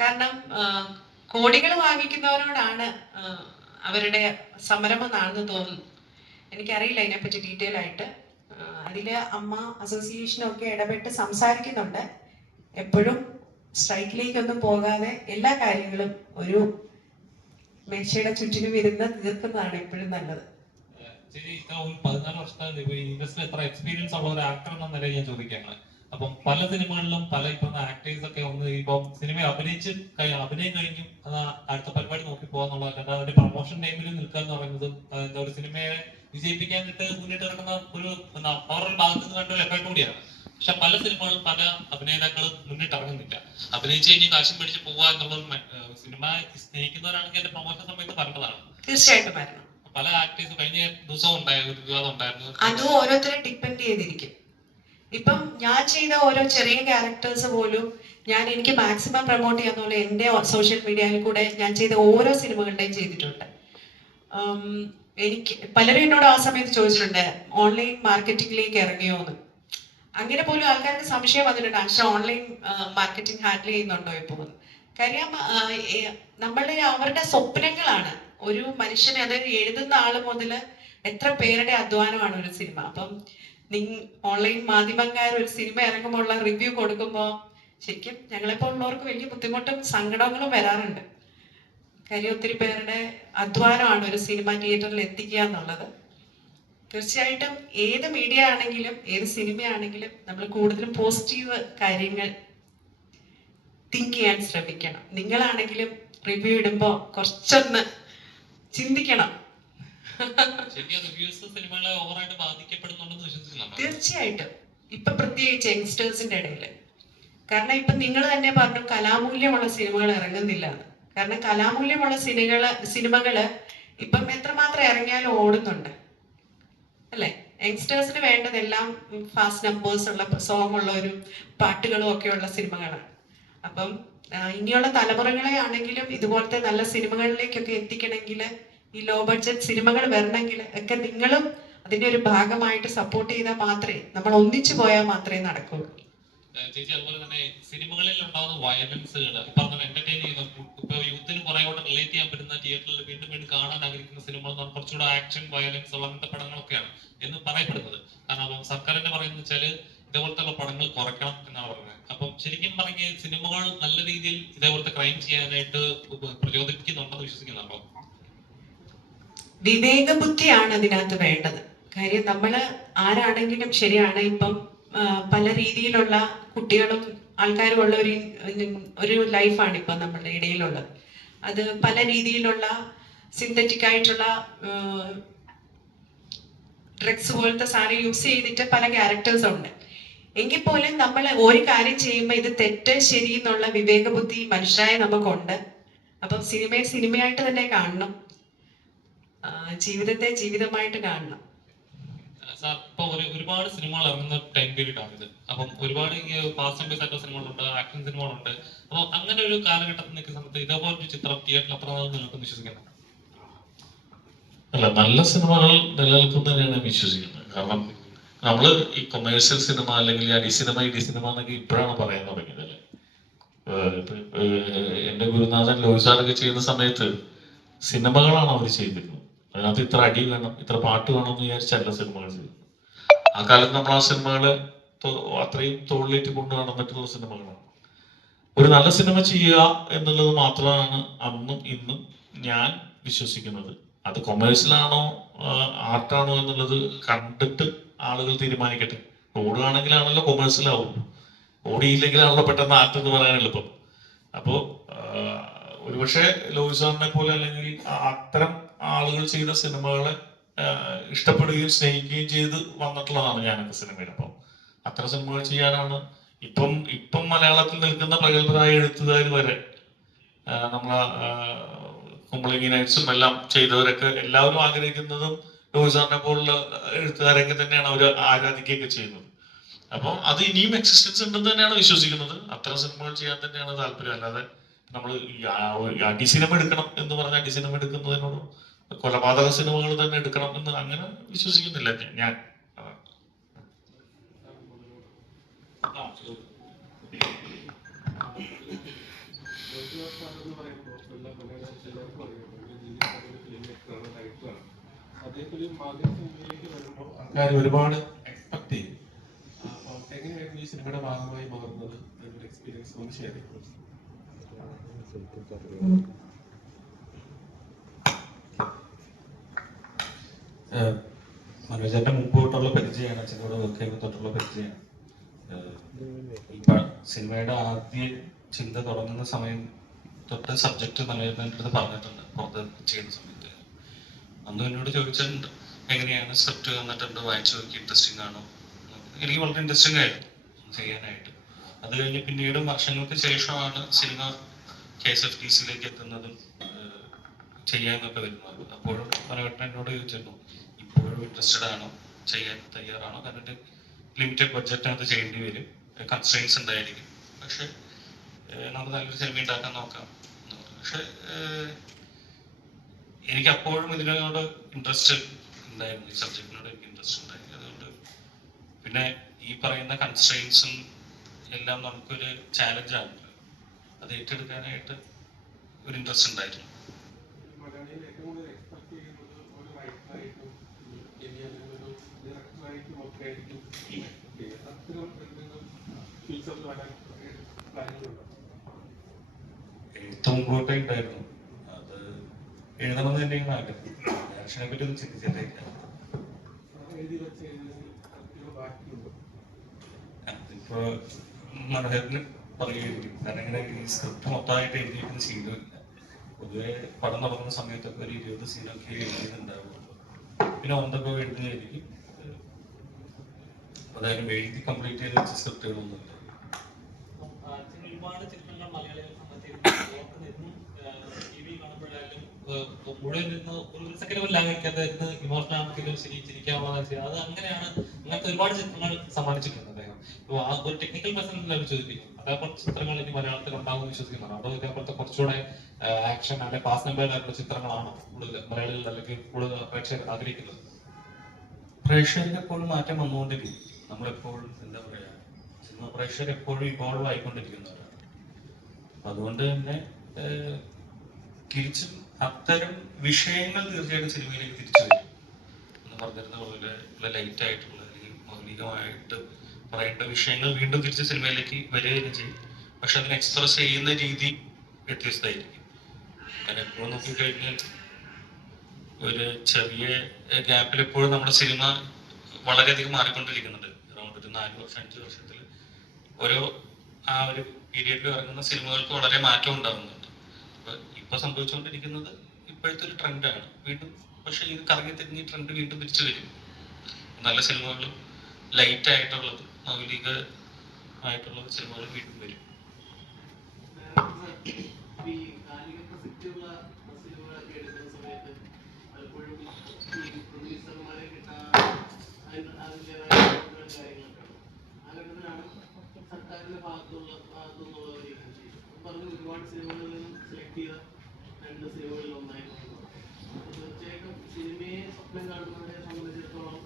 കാരണം കോടികൾ വാങ്ങിക്കുന്നവരോടാണ് അവരുടെ സമരമെന്നാണെന്ന് തോന്നുന്നു. എനിക്കറിയില്ല അതിനെപ്പറ്റി ഡീറ്റെയിൽ ആയിട്ട്. അതിൽ അമ്മ അസോസിയേഷനൊക്കെ ഇടപെട്ട് സംസാരിക്കുന്നുണ്ട്. എപ്പോഴും സ്ട്രൈക്കിലേക്കൊന്നും പോകാതെ എല്ലാ കാര്യങ്ങളും ഒരു മേശയുടെ ചുറ്റിനും ഇരുന്ന് തീർക്കുന്നതാണ് എപ്പോഴും നല്ലത്. ശരി, ഇത്ര ഒരു 14 വർഷത്തെ ഇൻഡസ്ട്രിയിൽ എത്ര എക്സ്പീരിയൻസ് ഉള്ള ഒരു ആക്ടർ എന്ന നിലയിൽ ഞാൻ ചോദിക്കുകയാണ്. അപ്പം പല സിനിമകളിലും പല ഇപ്പം ആക്ടേഴ്സ് ഒക്കെ ഒന്ന് ഇപ്പം സിനിമ അഭിനയം കഴിഞ്ഞു അടുത്ത പരിപാടി നോക്കി പോകാന്നുള്ളതല്ല, അതിന്റെ പ്രൊമോഷൻ ടൈമിൽ നിൽക്കുക എന്ന് പറയുന്നത് എന്താ ഒരു സിനിമയെ വിജയിപ്പിക്കാനായിട്ട് മുന്നിട്ട് ഇറങ്ങുന്ന ഒരു അവരുടെ ഭാഗത്ത് നിന്ന് കണ്ട ഒരു എഫേർട്ട് കൂടിയാണ്. പക്ഷെ പല സിനിമകളും പല അഭിനേതാക്കളും മുന്നിട്ട് ഇറങ്ങുന്നില്ല. അഭിനയിച്ച് കഴിഞ്ഞ് കാശും പിടിച്ച് പോവുക എന്നുള്ളത് സിനിമ സ്നേഹിക്കുന്നവരാണെങ്കിൽ എന്റെ പ്രൊമോഷൻ സമയത്ത് പറഞ്ഞതാണ്. തീർച്ചയായിട്ടും വരണം. പല ആക്ടേഴ്സ് കഴിഞ്ഞ ദിവസവും ഉണ്ടായ ഒരു വിവാദം ഉണ്ടായിരുന്നു. അതും ഓരോരുത്തരെ ഡിപ്പെൻഡ് ചെയ്തിരിക്കും. ഇപ്പം ഞാൻ ചെയ്ത ഓരോ ചെറിയ ക്യാരക്ടേഴ്സ് പോലും എനിക്ക് മാക്സിമം പ്രൊമോട്ട് ചെയ്യാന്നുള്ള എൻ്റെ സോഷ്യൽ മീഡിയയിൽ കൂടെ ഞാൻ ചെയ്ത ഓരോ സിനിമകളുടെയും ചെയ്തിട്ടുണ്ട്. എനിക്ക് പലരും എന്നോട് ആ സമയത്ത് ചോദിച്ചിട്ടുണ്ട് ഓൺലൈൻ മാർക്കറ്റിംഗിലേക്ക് ഇറങ്ങിയോ എന്ന്. അങ്ങനെ പോലും ആൾക്കാർക്ക് സംശയം വന്നിട്ടുണ്ട്, പക്ഷെ ഓൺലൈൻ മാർക്കറ്റിംഗ് ഹാൻഡിൽ ചെയ്യുന്നുണ്ടോ ഇപ്പോൾ എന്ന്. കാര്യം അവരുടെ സ്വപ്നങ്ങളാണ് ഒരു മനുഷ്യനെ, അത് എഴുതുന്ന ആള് മുതൽ എത്ര പേരുടെ അധ്വാനമാണ് ഒരു സിനിമ. അപ്പം ഓൺലൈൻ മാധ്യമക്കാർ ഒരു സിനിമ ഇറങ്ങുമ്പോൾ ഉള്ള റിവ്യൂ കൊടുക്കുമ്പോൾ ശരിക്കും ഞങ്ങളെപ്പോൾ ഉള്ളവർക്ക് വലിയ ബുദ്ധിമുട്ടും സങ്കടങ്ങളും വരാറുണ്ട്. കാര്യം ഒത്തിരി പേരുടെ അധ്വാനമാണ് ഒരു സിനിമ തിയേറ്ററിൽ എത്തിക്കുക എന്നുള്ളത്. തീർച്ചയായിട്ടും ഏത് മീഡിയ ആണെങ്കിലും ഏത് സിനിമയാണെങ്കിലും നമ്മൾ കൂടുതലും പോസിറ്റീവ് കാര്യങ്ങൾ തിങ്ക് ചെയ്യാൻ ശ്രമിക്കണം. നിങ്ങളാണെങ്കിലും റിവ്യൂ ഇടുമ്പോൾ കുറച്ചൊന്ന് ചിന്തിക്കണം. തീർച്ചയായിട്ടും ഇപ്പൊ പ്രത്യേകിച്ച് യങ്സ്റ്റേഴ്സിന്റെ ഇടയിൽ. കാരണം ഇപ്പൊ നിങ്ങൾ തന്നെ പറഞ്ഞു കലാമൂല്യമുള്ള സിനിമകൾ ഇറങ്ങുന്നില്ല എന്ന്. കാരണം കലാമൂല്യമുള്ള സിനിമകള് ഇപ്പം എത്രമാത്രം ഇറങ്ങിയാലും ഓടുന്നുണ്ട് അല്ലെ. യങ്സ്റ്റേഴ്സിന് വേണ്ടതെല്ലാം ഫാസ്റ്റ് നമ്പേഴ്സ് ഉള്ള സോങ് ഉള്ളവരും പാട്ടുകളും ഒക്കെയുള്ള സിനിമകളാണ്. അപ്പം ഇനിയുള്ള തലമുറകളെ ആണെങ്കിലും ഇതുപോലത്തെ നല്ല സിനിമകളിലേക്കൊക്കെ എത്തിക്കണമെങ്കിൽ, ഈ ലോ ബഡ്ജറ്റ് സിനിമകൾ വരണമെങ്കിൽ ഒക്കെ നിങ്ങളും അതിന്റെ ഒരു ഭാഗമായിട്ട് സപ്പോർട്ട് ചെയ്താൽ മാത്രമേ, നമ്മൾ ഒന്നിച്ചു പോയാൽ മാത്രമേ നടക്കുള്ളൂ. ചേച്ചി, അതുപോലെ തന്നെ സിനിമകളിൽ ഉണ്ടാകുന്ന വയലൻസുകൾ പറഞ്ഞ എന്റർടൈൻ ചെയ്യുന്ന ഇപ്പൊ യൂത്തിന് കുറെ കൂടെ റിലേറ്റ് ചെയ്യാൻ പറ്റുന്ന തിയേറ്ററിൽ വീണ്ടും വീണ്ടും കാണാൻ ആഗ്രഹിക്കുന്ന സിനിമകൾ എന്ന് പറഞ്ഞാൽ കുറച്ചുകൂടെ ആക്ഷൻ വയലൻസ് ഉള്ള അങ്ങനത്തെ പടങ്ങളൊക്കെയാണ് എന്ന് പറയപ്പെടുന്നത്. കാരണം സർക്കാരിന്റെ പറയുന്നത് വെച്ചാല് ഇതേപോലത്തെ പടങ്ങൾ കുറയ്ക്കണം എന്നാണ് പറയുന്നത്. അപ്പം ശരിക്കും പറഞ്ഞ സിനിമകൾ നല്ല രീതിയിൽ ഇതേപോലത്തെ ക്രൈം ചെയ്യാനായിട്ട് പ്രചോദിപ്പിക്കുന്നുണ്ടെന്ന് വിശ്വസിക്കുന്നുണ്ടോ? വിവേക ബുദ്ധിയാണ് അതിനകത്ത് വേണ്ടത്. കാര്യം നമ്മള് ആരാണെങ്കിലും ശരിയാണ്, ഇപ്പം പല രീതിയിലുള്ള കുട്ടികളും ആൾക്കാരും ഉള്ള ഒരു ലൈഫാണ് ഇപ്പൊ നമ്മളുടെ ഇടയിലുള്ളത്. അത് പല രീതിയിലുള്ള സിന്തറ്റിക് ആയിട്ടുള്ള ഡ്രഗ്സ് പോലത്തെ സാധനം യൂസ് ചെയ്തിട്ട് പല ക്യാരക്ടേഴ്സ് ഉണ്ട്. എങ്കിൽ പോലും നമ്മൾ ഒരു കാര്യം ചെയ്യുമ്പോൾ ഇത് തെറ്റ് ശരി എന്നുള്ള വിവേക ബുദ്ധി മനുഷ്യരായ നമുക്കുണ്ട്. അപ്പം സിനിമയെ സിനിമയായിട്ട് തന്നെ കാണണം, ജീവിതത്തെ ജീവിതമായിട്ട് കാണണം. സാർ, ഇപ്പൊ ഒരുപാട് സിനിമകൾ ഇറങ്ങുന്ന ടൈം പീരീഡ് ആണിത്. അപ്പം ഒരുപാട് ഫാസ്റ്റ് ആൻഡ് ആയിട്ടുള്ള സിനിമകളുണ്ട്, ആക്ഷൻ സിനിമകളുണ്ട്. അപ്പൊ അങ്ങനെ ഒരു കാലഘട്ടത്തിൽ നിൽക്കുന്ന സമയത്ത് ഇതേപോലൊരു ചിത്രം തിയേറ്ററിൽ അത്ര നാൾ നിലനിൽക്കും വിശ്വസിക്കുന്നു? അല്ല, നല്ല സിനിമകൾ നിലനിൽക്കുന്നതിനാണ് വിശ്വസിക്കുന്നത്. കാരണം നമ്മള് ഈ കൊമേഴ്സ്യൽ സിനിമ അല്ലെങ്കിൽ ഇടി സിനിമ എന്നൊക്കെ ഇപ്പോഴാണ് പറയാൻ തുടങ്ങിയത് അല്ലേ. എന്റെ ഗുരുനാഥൻ ലോഹിസാറൊക്കെ ചെയ്യുന്ന സമയത്ത് സിനിമകളാണ് അവർ ചെയ്തിരുന്നത്. അതിനകത്ത് ഇത്ര അടി വേണം, ഇത്ര പാട്ട് വേണം എന്ന് വിചാരിച്ചല്ല സിനിമകൾ ചെയ്തത്. ആ കാലത്ത് നമ്മൾ ആ സിനിമകളെ അത്രയും തോളിലേറ്റ് കൊണ്ടു നടന്നിട്ടുള്ള സിനിമകളാണ്. ഒരു നല്ല സിനിമ ചെയ്യുക എന്നുള്ളത് മാത്രമാണ് അന്നും ഇന്നും ഞാൻ വിശ്വസിക്കുന്നത്. അത് കൊമേഴ്സ്യലാണോ ആർട്ടാണോ എന്നുള്ളത് കണ്ടിട്ട് ആളുകൾ തീരുമാനിക്കട്ടെ. ഓടുകയാണെങ്കിലാണല്ലോ കൊമേഴ്സ്യലാവും, ഓടിയില്ലെങ്കിലാണല്ലോ പെട്ടെന്ന് ആർട്ട് എന്ന് പറയാൻ എളുപ്പം. അപ്പോ ഒരുപക്ഷെ ലോഹിസാറിനെ പോലെ അല്ലെങ്കിൽ അത്തരം ആളുകൾ ചെയ്ത സിനിമകളെ ഇഷ്ടപ്പെടുകയും സ്നേഹിക്കുകയും ചെയ്ത് വന്നിട്ടുള്ളതാണ് ഞാനൊക്കെ സിനിമയിൽ. അപ്പം അത്തരം സിനിമകൾ ചെയ്യാനാണ് ഇപ്പം മലയാളത്തിൽ നിൽക്കുന്ന പ്രഗത്ഭരായ എഴുത്തുകാർ വരെ, നമ്മളെ കുമ്പളങ്ങി നൈറ്റ്സും എല്ലാം ചെയ്തവരൊക്കെ എല്ലാവരും ആഗ്രഹിക്കുന്നതും ലോഹിസാറിനെ പോലുള്ള എഴുത്തുകാരൊക്കെ തന്നെയാണ് അവർ ആരാധിക്കുകയൊക്കെ ചെയ്യുന്നത്. അപ്പം അത് ഇനിയും എക്സിസ്റ്റൻസ് ഉണ്ടെന്ന് തന്നെയാണ് വിശ്വസിക്കുന്നത്. അത്തരം സിനിമകൾ ചെയ്യാൻ തന്നെയാണ് താല്പര്യം. അല്ലാതെ നമ്മൾ അടി സിനിമ എടുക്കണം എന്ന് പറഞ്ഞാൽ അടി സിനിമ എടുക്കുന്നതിനോട് കൊലപാതക സിനിമകൾ തന്നെ എടുക്കണം എന്ന് അങ്ങനെ വിശ്വസിക്കുന്നില്ല ഞാൻ. ആൾക്കാർ ഒരുപാട് എക്സ്പെക്ട് ചെയ്യും. അപ്പം എങ്ങനെയായിരുന്നു ഈ സിനിമയുടെ ഭാഗമായി മാറുന്നത് എന്നൊരു എക്സ്പീരിയൻസ് ഒന്ന് ഷെയർ ചെയ്യും. മനോജന്റെ മുമ്പ് തൊട്ടുള്ള പരിചയമാണ്, അച്ഛനോട് വർക്ക് ചെയ്യുമ്പോൾ തൊട്ടുള്ള പരിചയമാണ്. ഈ സിനിമയുടെ ആദ്യ ചിന്ത തുടങ്ങുന്ന സമയം തൊട്ട് സബ്ജക്റ്റ് മനോജന്റെ അടുത്ത് പറഞ്ഞിട്ടുണ്ട് പുറത്ത് ചെയ്യുന്ന സമയത്ത്. അന്ന് എന്നോട് ചോദിച്ചിട്ടുണ്ട് എങ്ങനെയാണ് സ്ക്രിപ്റ്റ് തന്നിട്ടുണ്ട്, വായിച്ചു നോക്കി ഇൻട്രസ്റ്റിംഗ് ആണോ. എനിക്ക് വളരെ ഇൻട്രസ്റ്റിംഗ് ആയിരുന്നു ചെയ്യാനായിട്ട്. അത് കഴിഞ്ഞ് പിന്നീട് വർഷങ്ങൾക്ക് ശേഷമാണ് സിനിമ KSFDCയിലേക്ക് എത്തുന്നതും ചെയ്യാനൊക്കെ വരുന്നത്. അപ്പോഴും മനോഹരൻ എന്നോട് ചോദിച്ചിരുന്നു ഇപ്പോഴും ഇൻട്രസ്റ്റഡ് ആണോ, ചെയ്യാൻ തയ്യാറാണോ, കാരണം ലിമിറ്റഡ് ബഡ്ജറ്റിനകത്ത് ചെയ്യേണ്ടി വരും, കൺസ്ട്രെയിൻസ് ഉണ്ടായിരിക്കും, പക്ഷെ നമുക്ക് നല്ലൊരു സിനിമ ഉണ്ടാക്കാൻ നോക്കാം. പക്ഷെ എനിക്ക് അപ്പോഴും ഇതിനോട് ഇൻട്രസ്റ്റ് ഉണ്ടായിരുന്നു, ഈ സബ്ജക്റ്റിനോട് എനിക്ക് ഇൻട്രസ്റ്റ് ഉണ്ടായിരുന്നു. അതുകൊണ്ട് പിന്നെ ഈ പറയുന്ന കൺസ്ട്രെയിൻസും എല്ലാം നമുക്കൊരു ചാലഞ്ചാണ്, അത് ഏറ്റെടുക്കാനായിട്ട് ഒരു ഇൻട്രസ്റ്റ് ഉണ്ടായിരുന്നു. എഴുത്ത് മുമ്പോട്ടേ ഉണ്ടായിരുന്നു, അത് എഴുതണമെന്ന് തന്നെയാണ് ആഗ്രഹം. ഡയറക്ഷനെ പറ്റി ഒന്നും ചിന്തിച്ചിട്ടേക്കാം. അതിപ്പോ മനോഹരന് പറയുകയായിരിക്കും, കാരണം ഇങ്ങനെ ഈ സ്ക്രിപ്റ്റ് മൊത്തമായിട്ട് എഴുതിയിരിക്കുന്ന സീനുമില്ല. പൊതുവെ പടം തുടങ്ങുന്ന സമയത്തൊക്കെ ഒരു 20 സീനൊക്കെ എഴുതിയിട്ടുണ്ടാവുള്ളൂ. പിന്നെ ഒന്നൊക്കെ എഴുതുകയായിരിക്കും. അതായത് എഴുതി കംപ്ലീറ്റ് ചെയ്ത് വെച്ച സ്ക്രിപ്റ്റുകളൊന്നുമില്ല. ഒരുപാട് ചിത്രങ്ങൾ മലയാളികൾ മുഴുവൻ നിന്ന് ഒരു സെക്കൻഡ് പോലും ലാഗിക്കാതെ ഇമോഷണൽ ആണെങ്കിലും ശരി, ചിരിക്കാവുന്ന അത് അങ്ങനെയാണ്. അങ്ങനത്തെ ഒരുപാട് ചിത്രങ്ങൾ സമ്മാനിച്ചിട്ടുണ്ട് അദ്ദേഹം. ഒരു ടെക്നിക്കൽ പേഴ്സൺ ചോദിപ്പിക്കും അതേപോലത്തെ ചിത്രങ്ങൾ ഇനി മലയാളത്തിൽ ഉണ്ടാകുമെന്ന് വിശ്വസിക്കുന്നതാണ്. അതോ ഇതേപോലത്തെ കുറച്ചുകൂടെ ആക്ഷൻ അല്ലെങ്കിൽ പാസ് നമ്പർ ആയിട്ടുള്ള ചിത്രങ്ങളാണോ കൂടുതൽ മലയാളികൾ അല്ലെങ്കിൽ കൂടുതൽ പ്രേക്ഷകർ ആഗ്രഹിക്കുന്നത്? പ്രേക്ഷകർക്ക് എപ്പോഴും മാറ്റം വന്നുകൊണ്ടിരിക്കും. നമ്മളെപ്പോഴും എന്താ പറയാ, സിനിമ പ്രേക്ഷകർ എപ്പോഴും ഇവോൾവ് ആയിക്കൊണ്ടിരിക്കുന്നവരാണ്. അതുകൊണ്ട് തന്നെ തിരിച്ചും അത്തരം വിഷയങ്ങൾ തീർച്ചയായിട്ടും സിനിമയിലേക്ക് തിരിച്ചു വരും എന്ന് പറഞ്ഞിരുന്ന പോലെ ലൈറ്റ് ആയിട്ടുള്ള അല്ലെങ്കിൽ മൗലികമായിട്ട് പറയേണ്ട വിഷയങ്ങൾ വീണ്ടും തിരിച്ച് സിനിമയിലേക്ക് വരികയും ചെയ്യും. പക്ഷെ അതിനെ എക്സ്പ്രസ് ചെയ്യുന്ന രീതി വ്യത്യസ്തമായിരിക്കും. കാരണം എപ്പോഴും നോക്കിക്കഴിഞ്ഞാൽ ഒരു ചെറിയ ഗ്യാപ്പിൽ എപ്പോഴും നമ്മുടെ സിനിമ വളരെയധികം മാറിക്കൊണ്ടിരിക്കുന്നുണ്ട്. അറൗണ്ട് ഒരു 4 വർഷം 5 വർഷത്തിൽ ഓരോ ആ ഒരു പീരിയഡിൽ ഇറങ്ങുന്ന സിനിമകൾക്ക് വളരെ മാറ്റം ഉണ്ടാകുന്നുണ്ട്. ഇപ്പൊ സംഭവിച്ചുകൊണ്ടിരിക്കുന്നത് ഇപ്പോഴത്തെ ഒരു ട്രെൻഡാണ് വീണ്ടും. പക്ഷെ ഇത് കറങ്ങി തിരിഞ്ഞ് ട്രെൻഡ് വീണ്ടും തിരിച്ചു വരും. നല്ല സിനിമകളും ലൈറ്റ് ആയിട്ടുള്ളത് മൗലികമായിട്ടുള്ള സിനിമകൾ വീണ്ടും വരും. സർക്കാരിന്റെ ഭാഗത്തുനിന്നുള്ളവർ ഒരുപാട് സിനിമകളിൽ നിന്നും സെലക്ട് ചെയ്ത 2 സിനിമകളിൽ ഒന്നായിരുന്നു. തീർച്ചയായിട്ടും സിനിമയെ സ്വപ്നം കാണുന്നവരെ സംബന്ധിച്ചിടത്തോളം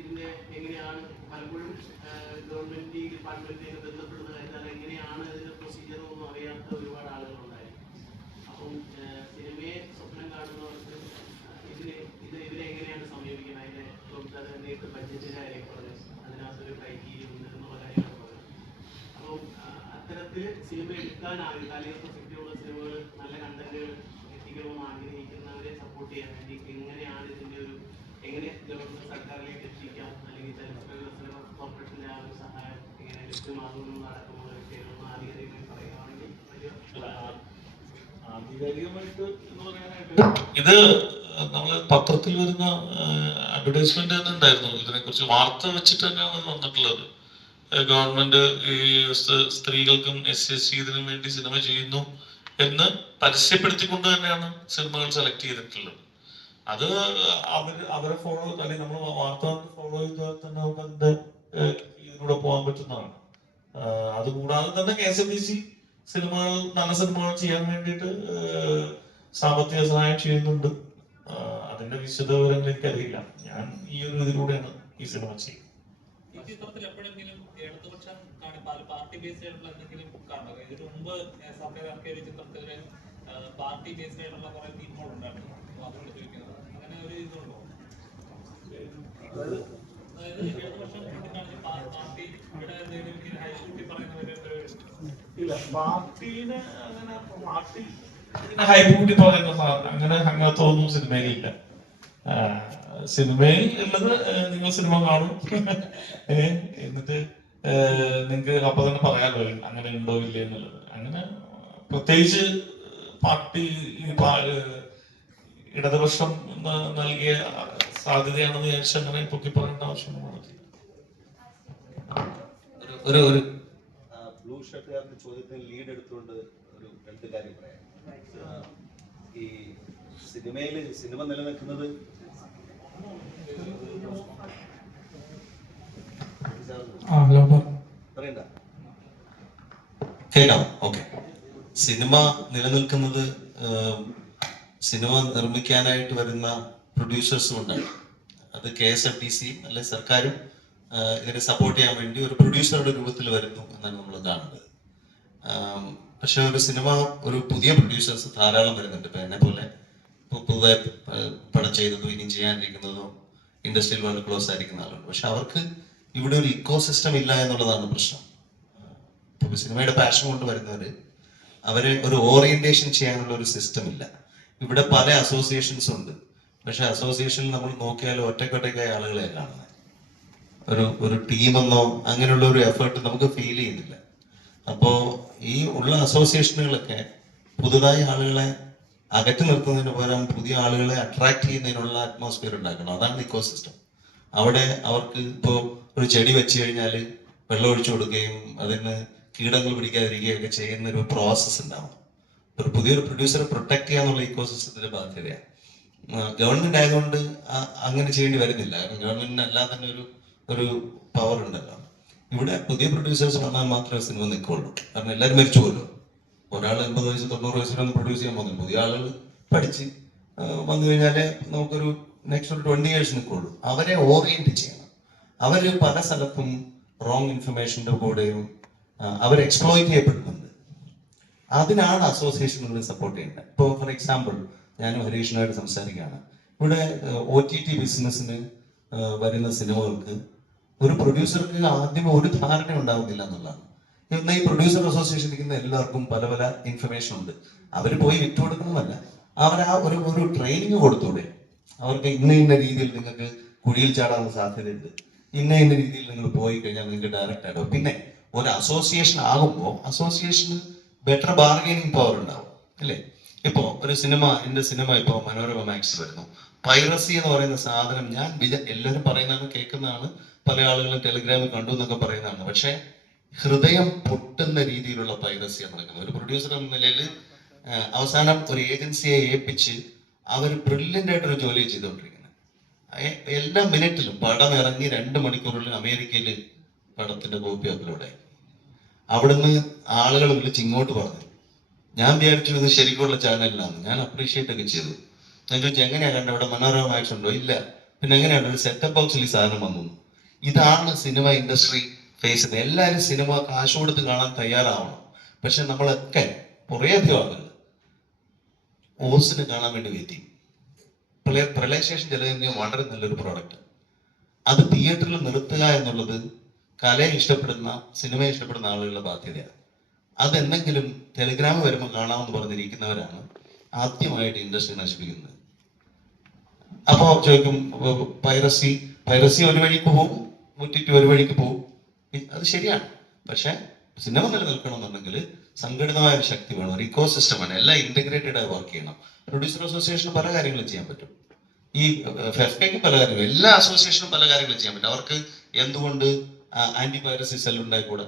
ഇതിന്റെ എങ്ങനെയാണ് പലപ്പോഴും ഗവൺമെന്റ് ഡിപ്പാർട്ട്മെന്റിനെ ബന്ധപ്പെടുന്ന കാര്യത്തിൽ എങ്ങനെയാണ് അതിന്റെ പ്രൊസീജിയർ ഒന്നും അറിയാത്ത ഒരുപാട് ആളുകളുണ്ടായിരുന്നു. അപ്പം സിനിമയെ സ്വപ്നം കാണുന്നവർക്ക് ഇതിനെ എങ്ങനെയാണ് സമീപിക്കുന്നത്? അതിന്റെ നേരിട്ട് ബഡ്ജറ്റിന്റെ കാര്യം പറഞ്ഞു, അതിനകത്തൊരു ക്രൈറ്റീരിയ ഉണ്ട് എന്നുള്ള കാര്യമാണ് പറഞ്ഞത്. അപ്പം അത്തരത്തിൽ സിനിമ എടുക്കാനാകും കാലിക പ്രസക്തിയുള്ള സിനിമകൾ, നല്ല കണ്ടന്റുകൾ എത്തിക്കണമെന്ന് ആഗ്രഹിക്കുന്നവരെ സപ്പോർട്ട് ചെയ്യാൻ വേണ്ടി എങ്ങനെയാണ് ഇതിന്റെ എങ്ങനെ ഗവൺമെന്റ് സർക്കാരിലേക്ക് എത്തിക്കാം, അല്ലെങ്കിൽ ചലച്ചിത്ര വികസന കോർപ്പറേഷന്റെ ആ ഒരു സഹായം എങ്ങനെ ലഭ്യമാകുമെന്ന് അടക്കമുള്ള വിഷയങ്ങളൊന്നും ആധികാരികമായി പറയുകയാണെങ്കിൽ ആധികാരികമായിട്ട് എന്ന് പറയാനായിട്ട് ഇത് നമ്മള് പത്രത്തിൽ വരുന്ന അഡ്വർടൈസ്മെന്റ് തന്നെ ഉണ്ടായിരുന്നു. ഇതിനെ കുറിച്ച് വാർത്ത വെച്ചിട്ട് തന്നെയാണ് വന്നിട്ടുള്ളത്. ഗവൺമെന്റ് ഈ സ്ത്രീകൾക്കും SC ഇതിനും വേണ്ടി സിനിമ ചെയ്യുന്നു എന്ന് പരസ്യപ്പെടുത്തിക്കൊണ്ട് തന്നെയാണ് സിനിമകൾ സെലക്ട് ചെയ്തിട്ടുള്ളത്. അത് അവരെ ഫോളോ അല്ലെങ്കിൽ നമ്മൾ വാർത്ത ഫോളോ ചെയ്താൽ തന്നെ നമുക്ക് അതിന്റെ ഇതിലൂടെ പോകാൻ പറ്റുന്നതാണ്. അതുകൂടാതെ തന്നെ KSFDC സിനിമകൾ, നല്ല സിനിമകൾ ചെയ്യാൻ വേണ്ടിയിട്ട് സാമ്പത്തിക സഹായം ചെയ്യുന്നുണ്ട്. അതിന്റെ വിശദ വിവരങ്ങൾ എനിക്കറിയില്ല. ഞാൻ ഈ ഒരു ഇതിലൂടെയാണ് ഈ സിനിമ ചെയ്യുന്നത്. പാർട്ടി ബേസ്ഡ് ആയിട്ടുള്ള എന്തെങ്കിലും കാണുക? ഇതിന് മുമ്പ് സർക്കാർ ഇറക്കിയ ചിത്രത്തില് പാർട്ടി ബേസ്ഡ് ആയിട്ടുള്ള കുറെ തീമുകൾ ഉണ്ടായിരുന്നു. അതുകൊണ്ട് ചോദിക്കുന്നത് അങ്ങനെ ഒരു ഇതുണ്ടോ? അതായത് 7 വർഷം പാർട്ടി ഇവിടെ എന്തെങ്കിലും ഹൈസ്കൂളിൽ പറയുന്നവര് ഇല്ല, പാർട്ടീനെ അങ്ങനെ പാർട്ടി ഹൈബൂട്ടി പറയുന്ന അങ്ങനെ അങ്ങനത്തെ ഒന്നും സിനിമയിലില്ല. സിനിമയിൽ ഉള്ളത് നിങ്ങൾ സിനിമ കാണും. എന്നിട്ട് നിങ്ങൾക്ക് അപ്പൊ തന്നെ പറയാലോ അങ്ങനെ ഉണ്ടോ ഇല്ലേ എന്നുള്ളത്. അങ്ങനെ പ്രത്യേകിച്ച് പാർട്ടി ഇടതുപക്ഷം നൽകിയ സാധ്യതയാണെന്ന് വിചാരിച്ച് അങ്ങനെ പൊക്കി പറയേണ്ട ആവശ്യമൊന്നും ഒരു ഒരു ബ്ലൂ ഷർട്ടുകാരുടെ ചോദ്യത്തിന് ലീഡ് എടുത്തുകൊണ്ട് ഒരു 2 കാര്യം പറയാം. ഈ സിനിമ നിലനിൽക്കുന്നത് പറയണ്ട, കേൾക്കാം. ഓക്കെ. സിനിമ നിലനിൽക്കുന്നത് സിനിമ നിർമ്മിക്കാനായിട്ട് വരുന്ന പ്രൊഡ്യൂസേഴ്സും ഉണ്ടാണ്. അത് KSRTC അല്ലെ സർക്കാരും ഇതിനെ സപ്പോർട്ട് ചെയ്യാൻ വേണ്ടി ഒരു പ്രൊഡ്യൂസറുടെ രൂപത്തിൽ വരുന്നു എന്നാണ് നമ്മൾ കാണുന്നത്. പക്ഷെ ഒരു സിനിമ ഒരു പുതിയ പ്രൊഡ്യൂസേഴ്സ് ധാരാളം വരുന്നുണ്ട്. ഇപ്പൊ എന്നെ പോലെ പുതുതായി പടം ചെയ്തതും ഇനി ചെയ്യാനിരിക്കുന്നതും ഇൻഡസ്ട്രിയിൽ വളരെ ക്ലോസ് ആയിരിക്കുന്ന ആളുണ്ട്. പക്ഷെ അവർക്ക് ഇവിടെ ഒരു ഇക്കോ സിസ്റ്റം ഇല്ല എന്നുള്ളതാണ് പ്രശ്നം. ഇപ്പൊ സിനിമയുടെ പാഷൻ കൊണ്ട് വരുന്നവര് അവര് ഒരു ഓറിയന്റേഷൻ ചെയ്യാനുള്ള ഒരു സിസ്റ്റം ഇല്ല. ഇവിടെ പല അസോസിയേഷൻസ് ഉണ്ട്. പക്ഷെ അസോസിയേഷനിൽ നമ്മൾ നോക്കിയാൽ ഒറ്റക്കൊറ്റക്കായ ആളുകളെ കാണുന്നത്. ഒരു ടീമെന്നോ അങ്ങനെയുള്ള ഒരു എഫേർട്ട് നമുക്ക് ഫീൽ ചെയ്യുന്നില്ല. അപ്പോ ഈ ഉള്ള അസോസിയേഷനുകളൊക്കെ പുതുതായി ആളുകളെ അകറ്റി നിർത്തുന്നതിന് പകരം പുതിയ ആളുകളെ അട്രാക്ട് ചെയ്യുന്നതിനുള്ള അറ്റ്മോസ്ഫിയർ ഉണ്ടാക്കണം. അതാണ് ഇക്കോ സിസ്റ്റം. അവിടെ അവർക്ക് ഇപ്പോൾ ഒരു ചെടി വെച്ച് കഴിഞ്ഞാൽ വെള്ളം ഒഴിച്ചു കൊടുക്കുകയും അതിന് കീടങ്ങൾ പിടിക്കാതിരിക്കുകയും ഒക്കെ ചെയ്യുന്ന ഒരു പ്രോസസ്സ് ഉണ്ടാവും. ഒരു പുതിയൊരു പ്രൊഡ്യൂസറെ പ്രൊട്ടക്ട് ചെയ്യാന്നുള്ള ഇക്കോ സിസ്റ്റത്തിന്റെ ബാധ്യതയാണ്. ഗവൺമെന്റ് ആയതുകൊണ്ട് അങ്ങനെ ചെയ്യേണ്ടി വരുന്നില്ല. കാരണം ഗവൺമെന്റിന് അല്ലാതെ തന്നെ ഒരു പവർ ഉണ്ടല്ലോ. ഇവിടെ പുതിയ പ്രൊഡ്യൂസേഴ്സ് വന്നാൽ മാത്രമേ സിനിമ നിൽക്കുള്ളൂ. കാരണം എല്ലാവരും മരിച്ചു പോലും. ഒരാൾ 80 വയസ്സ് 90 വയസ്സിലൊന്നും പ്രൊഡ്യൂസ് ചെയ്യാൻ പോകുന്നില്ല. പുതിയ ആളുകൾ പഠിച്ച് വന്നു കഴിഞ്ഞാലേ നമുക്കൊരു നെക്സ്റ്റ് ഒരു 20 years നിൽക്കുള്ളൂ. അവരെ ഓറിയന്റ് ചെയ്യണം. അവര് പല സ്ഥലത്തും റോങ് ഇൻഫർമേഷന്റെ കൂടെയും അവർ എക്സ്പ്ലോയിറ്റ് ചെയ്യപ്പെടുന്നുണ്ട്. അതിനാണ് അസോസിയേഷനുകൾ സപ്പോർട്ട് ചെയ്യേണ്ടത്. ഇപ്പോൾ ഫോർ എക്സാമ്പിൾ ഞാനും ഹരീഷിനായിട്ട് സംസാരിക്കുകയാണ്. ഇവിടെ OTT ബിസിനസ്സിന് വരുന്ന സിനിമകൾക്ക് ഒരു പ്രൊഡ്യൂസർക്ക് ആദ്യം ഒരു ധാരണ ഉണ്ടാവുന്നില്ല എന്നുള്ളതാണ്. എന്നാൽ ഈ പ്രൊഡ്യൂസർ അസോസിയേഷൻ ഇരിക്കുന്ന എല്ലാവർക്കും പല പല ഇൻഫർമേഷൻ ഉണ്ട്. അവർ പോയി വിറ്റുകൊടുക്കണമെന്നല്ല, അവർ ആ ഒരു ട്രെയിനിങ് കൊടുത്തൂടെ. അവർക്ക് ഇന്ന രീതിയിൽ നിങ്ങൾക്ക് കുഴിയിൽ ചാടാനുള്ള സാധ്യതയുണ്ട്, ഇന്ന രീതിയിൽ നിങ്ങൾ പോയി കഴിഞ്ഞാൽ നിങ്ങൾക്ക് ഡയറക്റ്റ് ആയിട്ടോ. പിന്നെ ഒരു അസോസിയേഷൻ ആകുമ്പോൾ അസോസിയേഷന് ബെറ്റർ ബാർഗൈനിങ് പവർ ഉണ്ടാവും അല്ലേ. ഇപ്പോ ഒരു സിനിമ, എന്റെ സിനിമ ഇപ്പോൾ മനോരമ മാക്സ് വരുന്നു. പൈറസി എന്ന് പറയുന്ന സാധനം ഞാൻ എല്ലാവരും പറയുന്നതാണ്, കേൾക്കുന്നതാണ്, പല ആളുകളും ടെലിഗ്രാമിൽ കണ്ടു എന്നൊക്കെ പറയുന്നതാണ്. പക്ഷെ ഹൃദയം പൊട്ടുന്ന രീതിയിലുള്ള പൈറസിയാണ് നടക്കുന്നത്. ഒരു പ്രൊഡ്യൂസർ എന്ന നിലയിൽ അവസാനം ഒരു ഏജൻസിയെ ഏൽപ്പിച്ച് അവർ ബ്രില്യൻ്റ് ആയിട്ടൊരു ജോലി ചെയ്തുകൊണ്ടിരിക്കുന്നത്. എല്ലാ മിനിറ്റിലും പടം ഇറങ്ങി 2 മണിക്കൂറിൽ അമേരിക്കയിൽ പടത്തിന്റെ കോപ്പി അപ്ലോഡ് ആയി. അവിടുന്ന് ആളുകൾ വിളിച്ച് ഇങ്ങോട്ട് പറഞ്ഞു. ഞാൻ വിചാരിച്ചു ഇത് ശരിക്കുള്ള ചാനലിലാണ്. ഞാൻ അപ്രീഷിയേറ്റ് ഒക്കെ ചെയ്തു. ഞാൻ ചോദിച്ചു എങ്ങനെയാ കണ്ട, ഇവിടെ മനോരമ മാക്സ് ഉണ്ടോ? ഇല്ല. പിന്നെ എങ്ങനെയാണ് ഒരു സെറ്റപ്പ് ബോക്സിൽ ഈ സാധനം വന്നു? ഇതാണ് സിനിമ ഇൻഡസ്ട്രി ഫേസ് ചെയ്യുന്നത്. എല്ലാവരും സിനിമ കാശ് കൊടുത്ത് കാണാൻ തയ്യാറാവണം. പക്ഷെ നമ്മളൊക്കെ കുറേയധികം ആളുകൾ ഓസിന് കാണാൻ വേണ്ടി വെയിറ്റ് ചെയ്യും. പ്രളയശേഷം ജലജന്യം വളരെ നല്ലൊരു പ്രോഡക്റ്റ്. അത് തിയേറ്ററിൽ നിർത്തുക എന്നുള്ളത് കലയെ ഇഷ്ടപ്പെടുന്ന, സിനിമയെ ഇഷ്ടപ്പെടുന്ന ആളുകളുടെ ബാധ്യതയാണ്. അതെന്തെങ്കിലും ടെലിഗ്രാം വരുമ്പോൾ കാണാമെന്ന് പറഞ്ഞിരിക്കുന്നവരാണ് ആദ്യമായിട്ട് ഇൻഡസ്ട്രി നശിപ്പിക്കുന്നത്. അപ്പോ ചോദിക്കും പൈറസി ഒരു വഴിക്ക് പോകും, മുറ്റിട്ട് ഒരു വഴിക്ക് പോകും. അത് ശരിയാണ്. പക്ഷെ സിനിമ നിലനിൽക്കണമെന്നുണ്ടെങ്കിൽ സംഘടിതമായ ഒരു ശക്തി വേണം, ഒരു ഇക്കോ സിസ്റ്റം വേണം. എല്ലാം ഇന്റഗ്രേറ്റഡ് ആയി വർക്ക് ചെയ്യണം. പ്രൊഡ്യൂസർ അസോസിയേഷന് പല കാര്യങ്ങളും ചെയ്യാൻ പറ്റും. ഈ ഫെഫ്കയ്ക്ക് പല കാര്യങ്ങളും, എല്ലാ അസോസിയേഷനും പല കാര്യങ്ങളും ചെയ്യാൻ പറ്റും. അവർക്ക് എന്തുകൊണ്ട് ആന്റി പൈറസി സെൽ ഉണ്ടായിക്കൂടെ?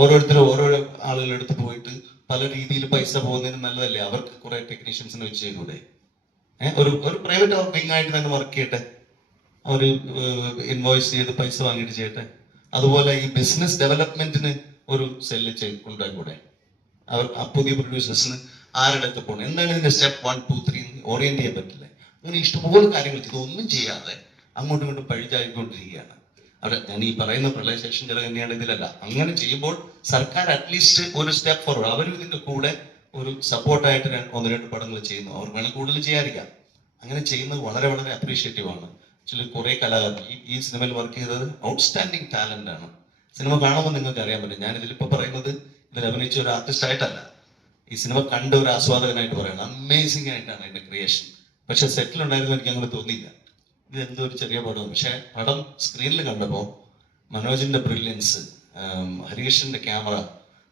ഓരോരുത്തരും ഓരോ ആളുകളെടുത്ത് പോയിട്ട് പല രീതിയിൽ പൈസ പോകുന്നതിന് നല്ലതല്ലേ? അവർക്ക് കുറെ ടെക്നീഷ്യൻസിനെ വെച്ച് ചെയ്തൂടെ? ഒരു പ്രൈവറ്റ് വിങ് ആയിട്ട് തന്നെ വർക്ക് ചെയ്യട്ടെ. അവർ ഇൻവോയ്സ് ചെയ്ത് പൈസ വാങ്ങിയിട്ട് ചെയ്യട്ടെ. അതുപോലെ ഈ ബിസിനസ് ഡെവലപ്മെന്റിന് ഒരു സെല്ല് ഉണ്ടായിക്കൂടെ? അവർ പുതിയ പ്രൊഡ്യൂസേഴ്സിന് ആരുടെ പോകണം? എന്താണ് ഇതിന്റെ സ്റ്റെപ്പ് 1, 2, 3 ഓറിയന്റ് ചെയ്യാൻ പറ്റില്ലേ? അങ്ങനെ ഇഷ്ടംപോലെ കാര്യങ്ങൾ ചെയ്ത് ഒന്നും ചെയ്യാതെ അങ്ങോട്ടും ഇങ്ങോട്ടും പഴിചാരിക്കൊണ്ടിരിക്കുകയാണ്. അവിടെ ഞാൻ ഈ പറയുന്ന പ്രളയശേഷം ചില തന്നെയാണ് ഇതിലല്ല. അങ്ങനെ ചെയ്യുമ്പോൾ സർക്കാർ അറ്റ്ലീസ്റ്റ് ഒരു സ്റ്റെപ്പ് ഫോർവേഡ്, അവരും ഇതിന്റെ കൂടെ ഒരു സപ്പോർട്ടായിട്ട് 1-2 പടങ്ങൾ ചെയ്യുന്നു. അവർ വേണം കൂടുതൽ ചെയ്യാതിരിക്കാം. അങ്ങനെ ചെയ്യുന്നത് വളരെ വളരെ അപ്രീഷിയേറ്റീവ് ആണ്. ആക്ച്വലി കുറെ കലാകാരൻ ഈ സിനിമയിൽ വർക്ക് ചെയ്തത് ഔട്ട്സ്റ്റാൻഡിങ് ടാലന്റ് ആണ്. സിനിമ കാണുമ്പോൾ നിങ്ങൾക്ക് അറിയാൻ പറ്റും. ഞാൻ ഇതിലിപ്പോ പറയുന്നത് ഇതിൽ അഭിനയിച്ച ഒരു ആർട്ടിസ്റ്റ് ആയിട്ടല്ല, ഈ സിനിമ കണ്ട ഒരു ആസ്വാദകനായിട്ട് പറയണം. അമേസിംഗ് ആയിട്ടാണ് അതിന്റെ ക്രിയേഷൻ. പക്ഷെ സെറ്റിൽ ഉണ്ടായിരുന്നു എനിക്ക് അങ്ങനെ തോന്നിയില്ല. ഇതെന്തോ ഒരു ചെറിയ പടം. പക്ഷെ പടം സ്ക്രീനിൽ കണ്ടപ്പോൾ മനോജിന്റെ ബ്രില്യൻസ്, ഹരീഷിന്റെ ക്യാമറ,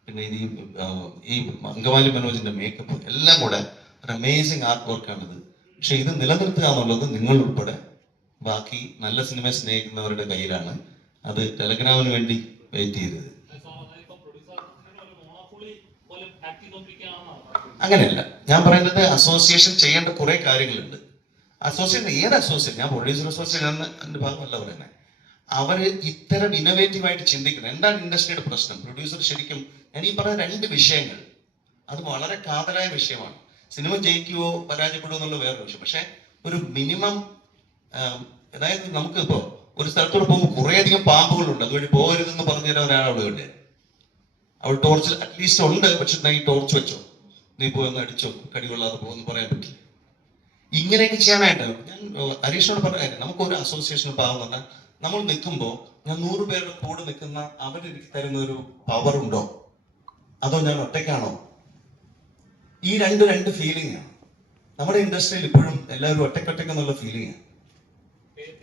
പിന്നെ ഈ അങ്കമാലി മനോജിന്റെ മേക്കപ്പ് എല്ലാം കൂടെ ഒരു അമേസിങ് ആർട്ട് വർക്കാണിത്. പക്ഷെ ഇത് നിലനിർത്തുക എന്നുള്ളത് നിങ്ങൾ ഉൾപ്പെടെ ബാക്കി നല്ല സിനിമ സ്നേഹിക്കുന്നവരുടെ കയ്യിലാണ്. അത് ടെലഗ്രാമിന് വേണ്ടി വെയിറ്റ് ചെയ്തത്. അങ്ങനെയല്ല ഞാൻ പറയുന്നത്, അസോസിയേഷൻ ചെയ്യേണ്ട കുറെ കാര്യങ്ങളുണ്ട്. അസോസിയേഷൻ ഏത് അസോസിയേഷൻ, ഞാൻ പ്രൊഡ്യൂസർ അസോസിയേഷൻ എന്ന ഭാഗമല്ല പറയുന്നത്. അവര് ഇത്തരം ഇന്നോവേറ്റീവ് ആയിട്ട് ചിന്തിക്കണം. എന്താണ് ഇൻഡസ്ട്രിയുടെ പ്രശ്നം? പ്രൊഡ്യൂസർ ശരിക്കും, ഞാൻ ഈ പറഞ്ഞ 2 വിഷയങ്ങൾ അത് വളരെ കാതലായ വിഷയമാണ്. സിനിമ ജയിക്കുവോ പരാജയപ്പെടുവോ എന്നുള്ള വേറൊരു വിഷയം. പക്ഷെ ഒരു മിനിമം, അതായത് നമുക്ക് ഇപ്പോ ഒരു സ്ഥലത്തോട് പോകുമ്പോൾ കുറേയധികം പാമ്പുകളുണ്ട്, അതുവഴി പോകരുതെന്ന് പറഞ്ഞു തരാൻ ഒരാളവിടെ ഉണ്ട്. അവൾ ടോർച്ച് അറ്റ്ലീസ്റ്റ് ഉണ്ട്, പക്ഷെ ഈ ടോർച്ച് വെച്ചോ, നീ പോയി ഒന്ന് അടിച്ചോ, കടികൊള്ളാതെ പോകുമെന്ന് പറയാൻ പറ്റില്ല. ഇങ്ങനെയൊക്കെ ചെയ്യാനായിട്ട് ഞാൻ ഹരീഷിനോട് പറഞ്ഞ കാര്യം, നമുക്കൊരു അസോസിയേഷൻ പാവം പറഞ്ഞാൽ നമ്മൾ നിൽക്കുമ്പോൾ ഞാൻ 100 പേരുടെ കൂടെ നിൽക്കുന്ന അവരെനിക്ക് തരുന്ന ഒരു പവർ ഉണ്ടോ, അതോ ഞാൻ ഒറ്റയ്ക്കാണോ? ഈ രണ്ട് ഫീലിംഗ് ആണ് നമ്മുടെ ഇൻഡസ്ട്രിയിൽ ഇപ്പോഴും. എല്ലാവരും ഒറ്റയ്ക്കൊറ്റയ്ക്കെന്നുള്ള ഫീലിംഗ് ആണ്.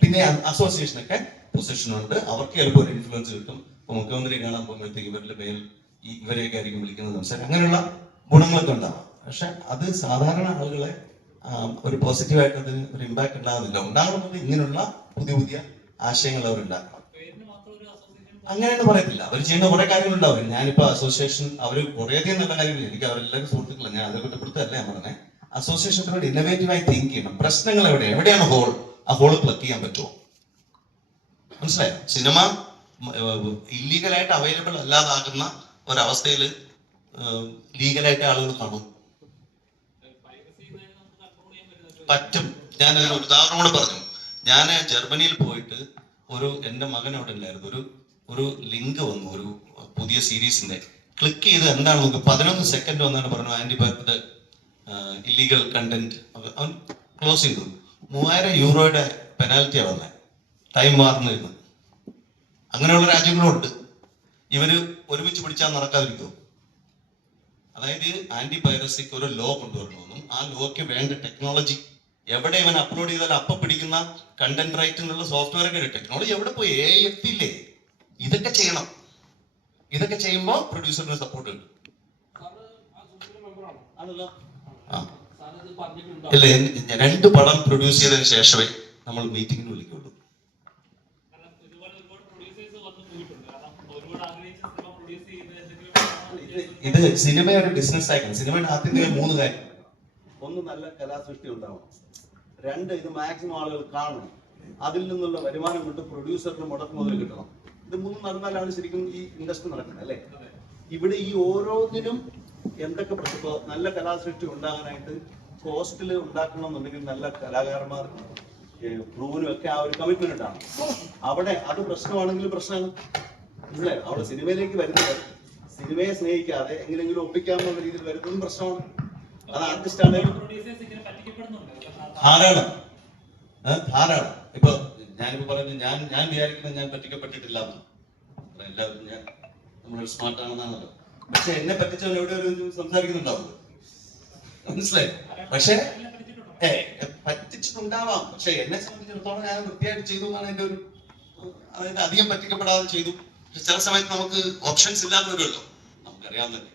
പിന്നെ അസോസിയേഷനൊക്കെ പൊസിഷനുണ്ട്, അവർക്ക് ചിലപ്പോൾ ഒരു ഇൻഫ്ലുവൻസ് കിട്ടും. ഇപ്പൊ മുഖ്യമന്ത്രി കാണാൻ പോകുമ്പോഴത്തേക്ക് ഇവരുടെ പേരിൽ ഇവരെയൊക്കെ ആയിരിക്കും വിളിക്കുന്നത്, സംസാരം, അങ്ങനെയുള്ള ഗുണങ്ങളൊക്കെ ഉണ്ടാവാം. പക്ഷെ അത് സാധാരണ ആളുകളെ ഒരു പോസിറ്റീവായിട്ട് അതിന് ഒരു ഇമ്പാക്ട് ഉണ്ടാകുന്നില്ല. ഉണ്ടാകുന്നത് ഇങ്ങനെയുള്ള പുതിയ ആശയങ്ങൾ അവർ ഉണ്ടാക്കണം. അങ്ങനെയൊന്നും പറയത്തില്ല, അവർ ചെയ്യുന്ന കുറെ കാര്യങ്ങളുണ്ടാവും. ഞാനിപ്പോ അസോസിയേഷൻ അവർ കുറേയധികം നല്ല കാര്യങ്ങൾ, എനിക്ക് അവരെല്ലാവരും സുഹൃത്തുക്കളാണ്, ഞാൻ അവരെ കുറ്റപ്പെടുത്തല്ല ഞാൻ പറഞ്ഞത്. അസോസിയേഷനോട് ഇന്നോവേറ്റീവായി തിങ്ക് ചെയ്യണം. പ്രശ്നങ്ങൾ എവിടെയാണ് ഹോൾ, ആ ഹോള് പ്ലഗ് ചെയ്യാൻ പറ്റുമോ? മനസ്സിലായോ? സിനിമ ഇല്ലീഗലായിട്ട് അവൈലബിൾ അല്ലാതാകുന്ന ഒരവസ്ഥയിൽ ലീഗലായിട്ട് ആളുകൾ കാണും. പറ്റും. ഞാൻ ഒരു ഉദാഹരണം കൂടെ പറഞ്ഞു. ഞാൻ ജർമ്മനിയിൽ പോയിട്ട് എൻ്റെ മകൻ അവിടെ ഉണ്ടായിരുന്നു, ഒരു ലിങ്ക് വന്നു, ഒരു പുതിയ സീരീസിന്റെ. ക്ലിക്ക് ചെയ്ത് എന്താണ് നോക്കുക, 11 സെക്കൻഡ് വന്നാണ് പറഞ്ഞു ആന്റിബയോട്ടിക് ഇല്ലീഗൽ കണ്ടന്റ്. അവൻ ക്ലോസ് ചെയ്തു. 3000 യൂറോയുടെ പെനാൽറ്റിയാണ് വന്നത്, ടൈം മാറുന്നിരുന്നു. അങ്ങനെയുള്ള രാജ്യങ്ങളുണ്ട്. ഇവര് ഒരുമിച്ച് പിടിച്ചാൽ നടക്കാതിരിക്കുമോ? അതായത് ആന്റി പൈറസിക്ക് ഒരു ലോ കൊണ്ടുവരണമെന്നും ആ ലോയ്ക്ക് വേണ്ട ടെക്നോളജി എവിടെ ഇവൻ അപ്ലോഡ് ചെയ്താൽ അപ്പ പിടിക്കുന്ന കണ്ടന്റ് റൈറ്റിനുള്ള സോഫ്റ്റ്വെയർ ഒക്കെ ടെക്നോളജി എവിടെ പോയി? എത്തിയില്ലേ? ഇതൊക്കെ ചെയ്യണം. ഇതൊക്കെ ചെയ്യുമ്പോൾ പ്രൊഡ്യൂസറിന് സപ്പോർട്ട് കിട്ടും. ഇല്ല, 2 പടം പ്രൊഡ്യൂസ് ചെയ്തതിന് ശേഷമേ നമ്മൾ മീറ്റിംഗിന് വിളിക്കുള്ളൂ. ഇത് സിനിമ ഒരു ബിസിനസ് ആക്കണം. സിനിമയുടെ ആദ്യത്തെ 3 കാര്യം: 1, നല്ല കലാസൃഷ്ടി ഉണ്ടാവണം; 2, ഇത് മാക്സിമം ആളുകൾ കാണണം; അതിൽ നിന്നുള്ള വരുമാനം കൊണ്ട് പ്രൊഡ്യൂസറിന് മുടക്ക് മുതൽ കിട്ടണം. ഇത് 3 നടന്നാലാണ് ശരിക്കും ഈ ഇൻഡസ്ട്രി നടക്കുന്നത്, അല്ലേ? ഇവിടെ ഈ ഓരോന്നിനും എന്തൊക്കെ പ്രശ്നം. നല്ല കലാസൃഷ്ടി ഉണ്ടാകാനായിട്ട് കോസ്റ്റിൽ ഉണ്ടാക്കണം എന്നുണ്ടെങ്കിൽ നല്ല കലാകാരന്മാർ പ്രൂവിനും ഒക്കെ ആ ഒരു കമ്മിറ്റ്മെന്റ് ഉണ്ടാണ്. അവിടെ അത് പ്രശ്നമാണെങ്കിൽ പ്രശ്നമാണ്, മനസ്സിലായോ? അവിടെ സിനിമയിലേക്ക് വരുന്നത് സിനിമയെ സ്നേഹിക്കാതെ എങ്ങനെയെങ്കിലും ഒപ്പിക്കാമെന്നുള്ള രീതിയിൽ വരുന്നതും പ്രശ്നമാണ്. അത് ആർട്ടിസ്റ്റ് ആണെങ്കിലും ധാരാളം. ഇപ്പൊ ഞാനിപ്പോ പറഞ്ഞു, ഞാൻ വിചാരിക്കുന്നത് ഞാൻ പറ്റിക്കപ്പെട്ടിട്ടില്ല എന്ന്. എല്ലാവരും നമ്മളൊരു സ്മാർട്ട് ആണെന്നാണല്ലോ. പക്ഷെ എന്നെ പറ്റിച്ചവൻ എവിടെ ഒരു സംസാരിക്കുന്നുണ്ടാവും, മനസ്സിലായി? പക്ഷെ പറ്റിച്ചിട്ടുണ്ടാവാം. പക്ഷെ എന്നെ സംബന്ധിച്ചിടത്തോളം ഞാൻ വൃത്തിയായിട്ട് ചെയ്തു എന്നാണ് എൻ്റെ ഒരു, അതായത് അധികം പറ്റിക്കപ്പെടാതെ ചെയ്തു. പക്ഷെ ചില സമയത്ത് നമുക്ക് ഓപ്ഷൻസ് ഇല്ലാതെ വരുമല്ലോ, നമുക്കറിയാവുന്നല്ലേ.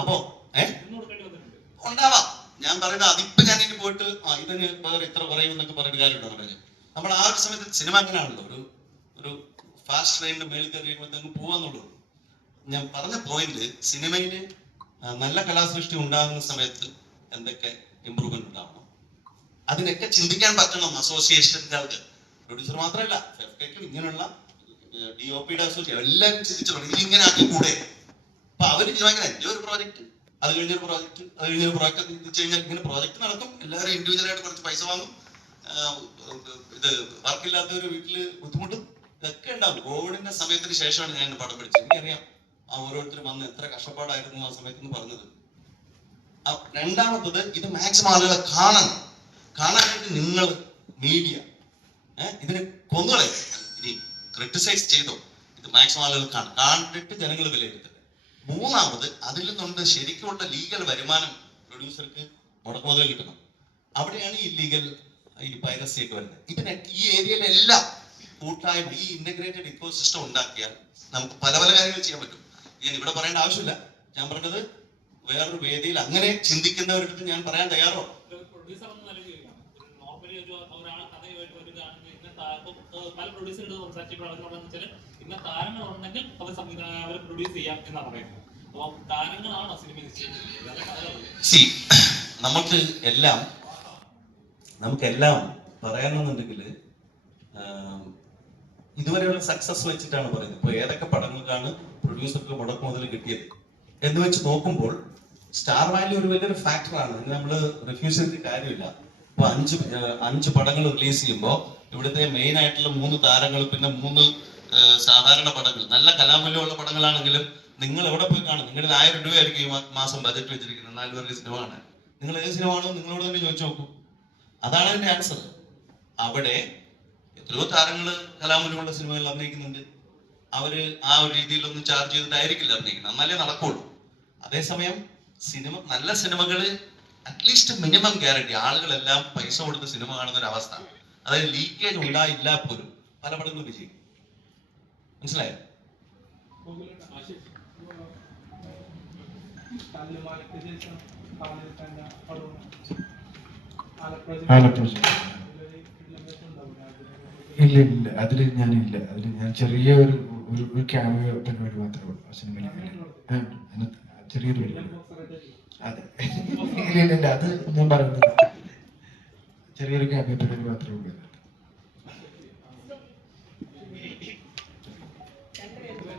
അപ്പോ ഉണ്ടാവാം. ഞാൻ പറയുന്നത് അതിപ്പോ ഞാൻ ഇനി പോയിട്ട് ഇതിന് ഇത്ര പറയും എന്നൊക്കെ പറഞ്ഞിട്ട് കാര്യമുണ്ടോ? പറഞ്ഞു നമ്മൾ ആ ഒരു സമയത്ത് സിനിമ അങ്ങനെയാണല്ലോ, ഒരു ഫാസ്റ്റ് ട്രെയിനിന്റെ മേളിൽ കയറിയുമ്പോഴത്തേക്ക് പോവാന്നുള്ളൂ. ഞാൻ പറഞ്ഞ പോയിന്റ്, സിനിമയില് നല്ല കലാസൃഷ്ടി ഉണ്ടാകുന്ന സമയത്ത് എന്തൊക്കെ ഇമ്പ്രൂവ്മെന്റ് ഉണ്ടാവണം, അതിനൊക്കെ ചിന്തിക്കാൻ പറ്റണം അസോസിയേഷൻകാർക്ക്. പ്രൊഡ്യൂസർ മാത്രമല്ല, ഇങ്ങനെയുള്ള DOPയുടെ അസോസിയേഷൻ എല്ലാവരും ചിന്തിച്ചിട്ടുണ്ട്, ഇതിങ്ങനെ ആക്കി കൂടെ. അപ്പൊ അവര് തീരുമാനിക്കണം, എൻ്റെ ഒരു പ്രോജക്റ്റ്, അത് കഴിഞ്ഞൊരു പ്രോജക്റ്റ്, അത് കഴിഞ്ഞൊരു പ്രോജക്റ്റ് ചിന്തിച്ചു കഴിഞ്ഞാൽ ഇങ്ങനെ പ്രോജക്റ്റ് നടക്കും. എല്ലാവരും ഇൻഡിവിജ്വലായിട്ട് കുറച്ച് പൈസ വാങ്ങും. ഇത് വർക്കില്ലാത്തവര് വീട്ടില് ബുദ്ധിമുട്ടും ഇതൊക്കെ ഉണ്ടാവും. കോവിഡിന്റെ സമയത്തിന് ശേഷമാണ് ഞാൻ പടം പിടിച്ചത്. എനിക്കറിയാം ഓരോരുത്തരും വന്ന് എത്ര കഷ്ടപ്പാടായിരുന്നു ആ സമയത്ത് പറഞ്ഞത്. രണ്ടാമത്തത്, ഇത് മാക്സിമം ആളുകളെ കാണാനായിട്ട് നിങ്ങൾ മീഡിയ ഇതിനെ കൊന്നുകളെ ഇനി ക്രിട്ടിസൈസ് ചെയ്തോ, ഇത് മാക്സിമം ആളുകൾ കണ്ടിട്ട് ജനങ്ങൾ വിലയിരുത്തട്ടെ. മൂന്നാമത്, അതിൽ നിന്നുണ്ട് ശരിക്കുമുള്ള ലീഗൽ വരുമാനം പ്രൊഡ്യൂസർക്ക് മുടക്കുമുതൽ കിട്ടണം. അവിടെയാണ് ഈ ഇല്ലീഗൽ ഈ പൈറസി ഒക്കെ വരുന്നത്. ഇതിനൊക്കെ ഈ ഏരിയയിലെല്ലാം കൂട്ടായ്മ, ഈ ഇന്റഗ്രേറ്റഡ് ഇക്കോ സിസ്റ്റം ഉണ്ടാക്കിയാൽ നമുക്ക് പല പല കാര്യങ്ങൾ ചെയ്യാൻ പറ്റും. ഞാൻ ഇവിടെ പറയേണ്ട ആവശ്യമില്ല. ഞാൻ പറഞ്ഞത് വേറൊരു വേദിയിൽ അങ്ങനെ ചിന്തിക്കുന്നവരടുത്ത് ഞാൻ പറയാൻ തയ്യാറോ? പല പ്രൊഡ്യൂസറുകൾ സംസാരിച്ചിട്ടുണ്ടെങ്കിൽ ഇന്ന താരങ്ങൾ ഉണ്ടെങ്കിൽ അവർ അവർ പ്രൊഡ്യൂസ് ചെയ്യാം എന്നാണ് പറയുന്നത്. അപ്പോൾ താരങ്ങളാണോ സിനിമ നമുക്കെല്ലാം പറയണമെന്നുണ്ടെങ്കിൽ ഇതുവരെയുള്ള സക്സസ് വെച്ചിട്ടാണ് പറയുന്നത്. ഇപ്പൊ ഏതൊക്കെ പടങ്ങൾക്കാണ് പ്രൊഡ്യൂസർക്ക് മുടക്ക് മുതൽ കിട്ടിയത് എന്ന് വെച്ച് നോക്കുമ്പോൾ സ്റ്റാർ വാല്യൂ ഒരു വലിയൊരു ഫാക്ടറാണ്. നമ്മൾ റിഫ്യൂസ് ചെയ്തിട്ട് കാര്യമില്ല. ഇപ്പൊ അഞ്ച് പടങ്ങൾ റിലീസ് ചെയ്യുമ്പോൾ ഇവിടുത്തെ മെയിൻ ആയിട്ടുള്ള 3 താരങ്ങൾ, പിന്നെ 3 സാധാരണ പടങ്ങൾ, നല്ല കലാമൂല്യമുള്ള പടങ്ങളാണെങ്കിലും നിങ്ങൾ എവിടെ പോയി കാണും? നിങ്ങളുടെ 1000 രൂപയായിരിക്കും ഈ മാസം ബജറ്റ് വെച്ചിരിക്കുന്നത് 4 പേർക്ക് സിനിമ കാണാൻ. നിങ്ങൾ ഏത് സിനിമ ആണോ നിങ്ങളോട് തന്നെ ചോദിച്ചു നോക്കൂ. അതാണ് അതിന്റെ ആൻസർ. അവിടെ എത്രയോ താരങ്ങൾ കലാമൂല്യമുള്ള സിനിമകളിൽ അഭിനയിക്കുന്നുണ്ട്. അവര് ആ ഒരു രീതിയിലൊന്നും ചാർജ് ചെയ്തിട്ടായിരിക്കില്ല അഭിനയിക്കുന്നത്, എന്നാലേ നടക്കുള്ളൂ. അതേസമയം നല്ല സിനിമകള് അറ്റ്ലീസ്റ്റ് മിനിമം ഗ്യാരണ്ടി ആളുകളെല്ലാം പൈസ കൊടുത്ത് സിനിമ കാണുന്ന ഒരു അവസ്ഥ, അതായത് ലീക്കേജ് ഉണ്ടായില്ല പോലും പല പടങ്ങളും വിജയിക്കും. മനസ്സിലായോ? ഇല്ല ഇല്ല, അതിൽ ഞാനില്ല. അതിൽ ഞാൻ ചെറിയ ഒരു ക്യാമിയോ പരിപാടി മാത്രമേ ഉള്ളൂ ആ സിനിമയിൽ. ചെറിയൊരു പരിപാടി. അതെ, ഇല്ല ഇല്ല, അത് ഞാൻ പറയുന്നത് ചെറിയൊരു ക്യാമിയോ പരിപാടി മാത്രമേ ഉള്ളൂ.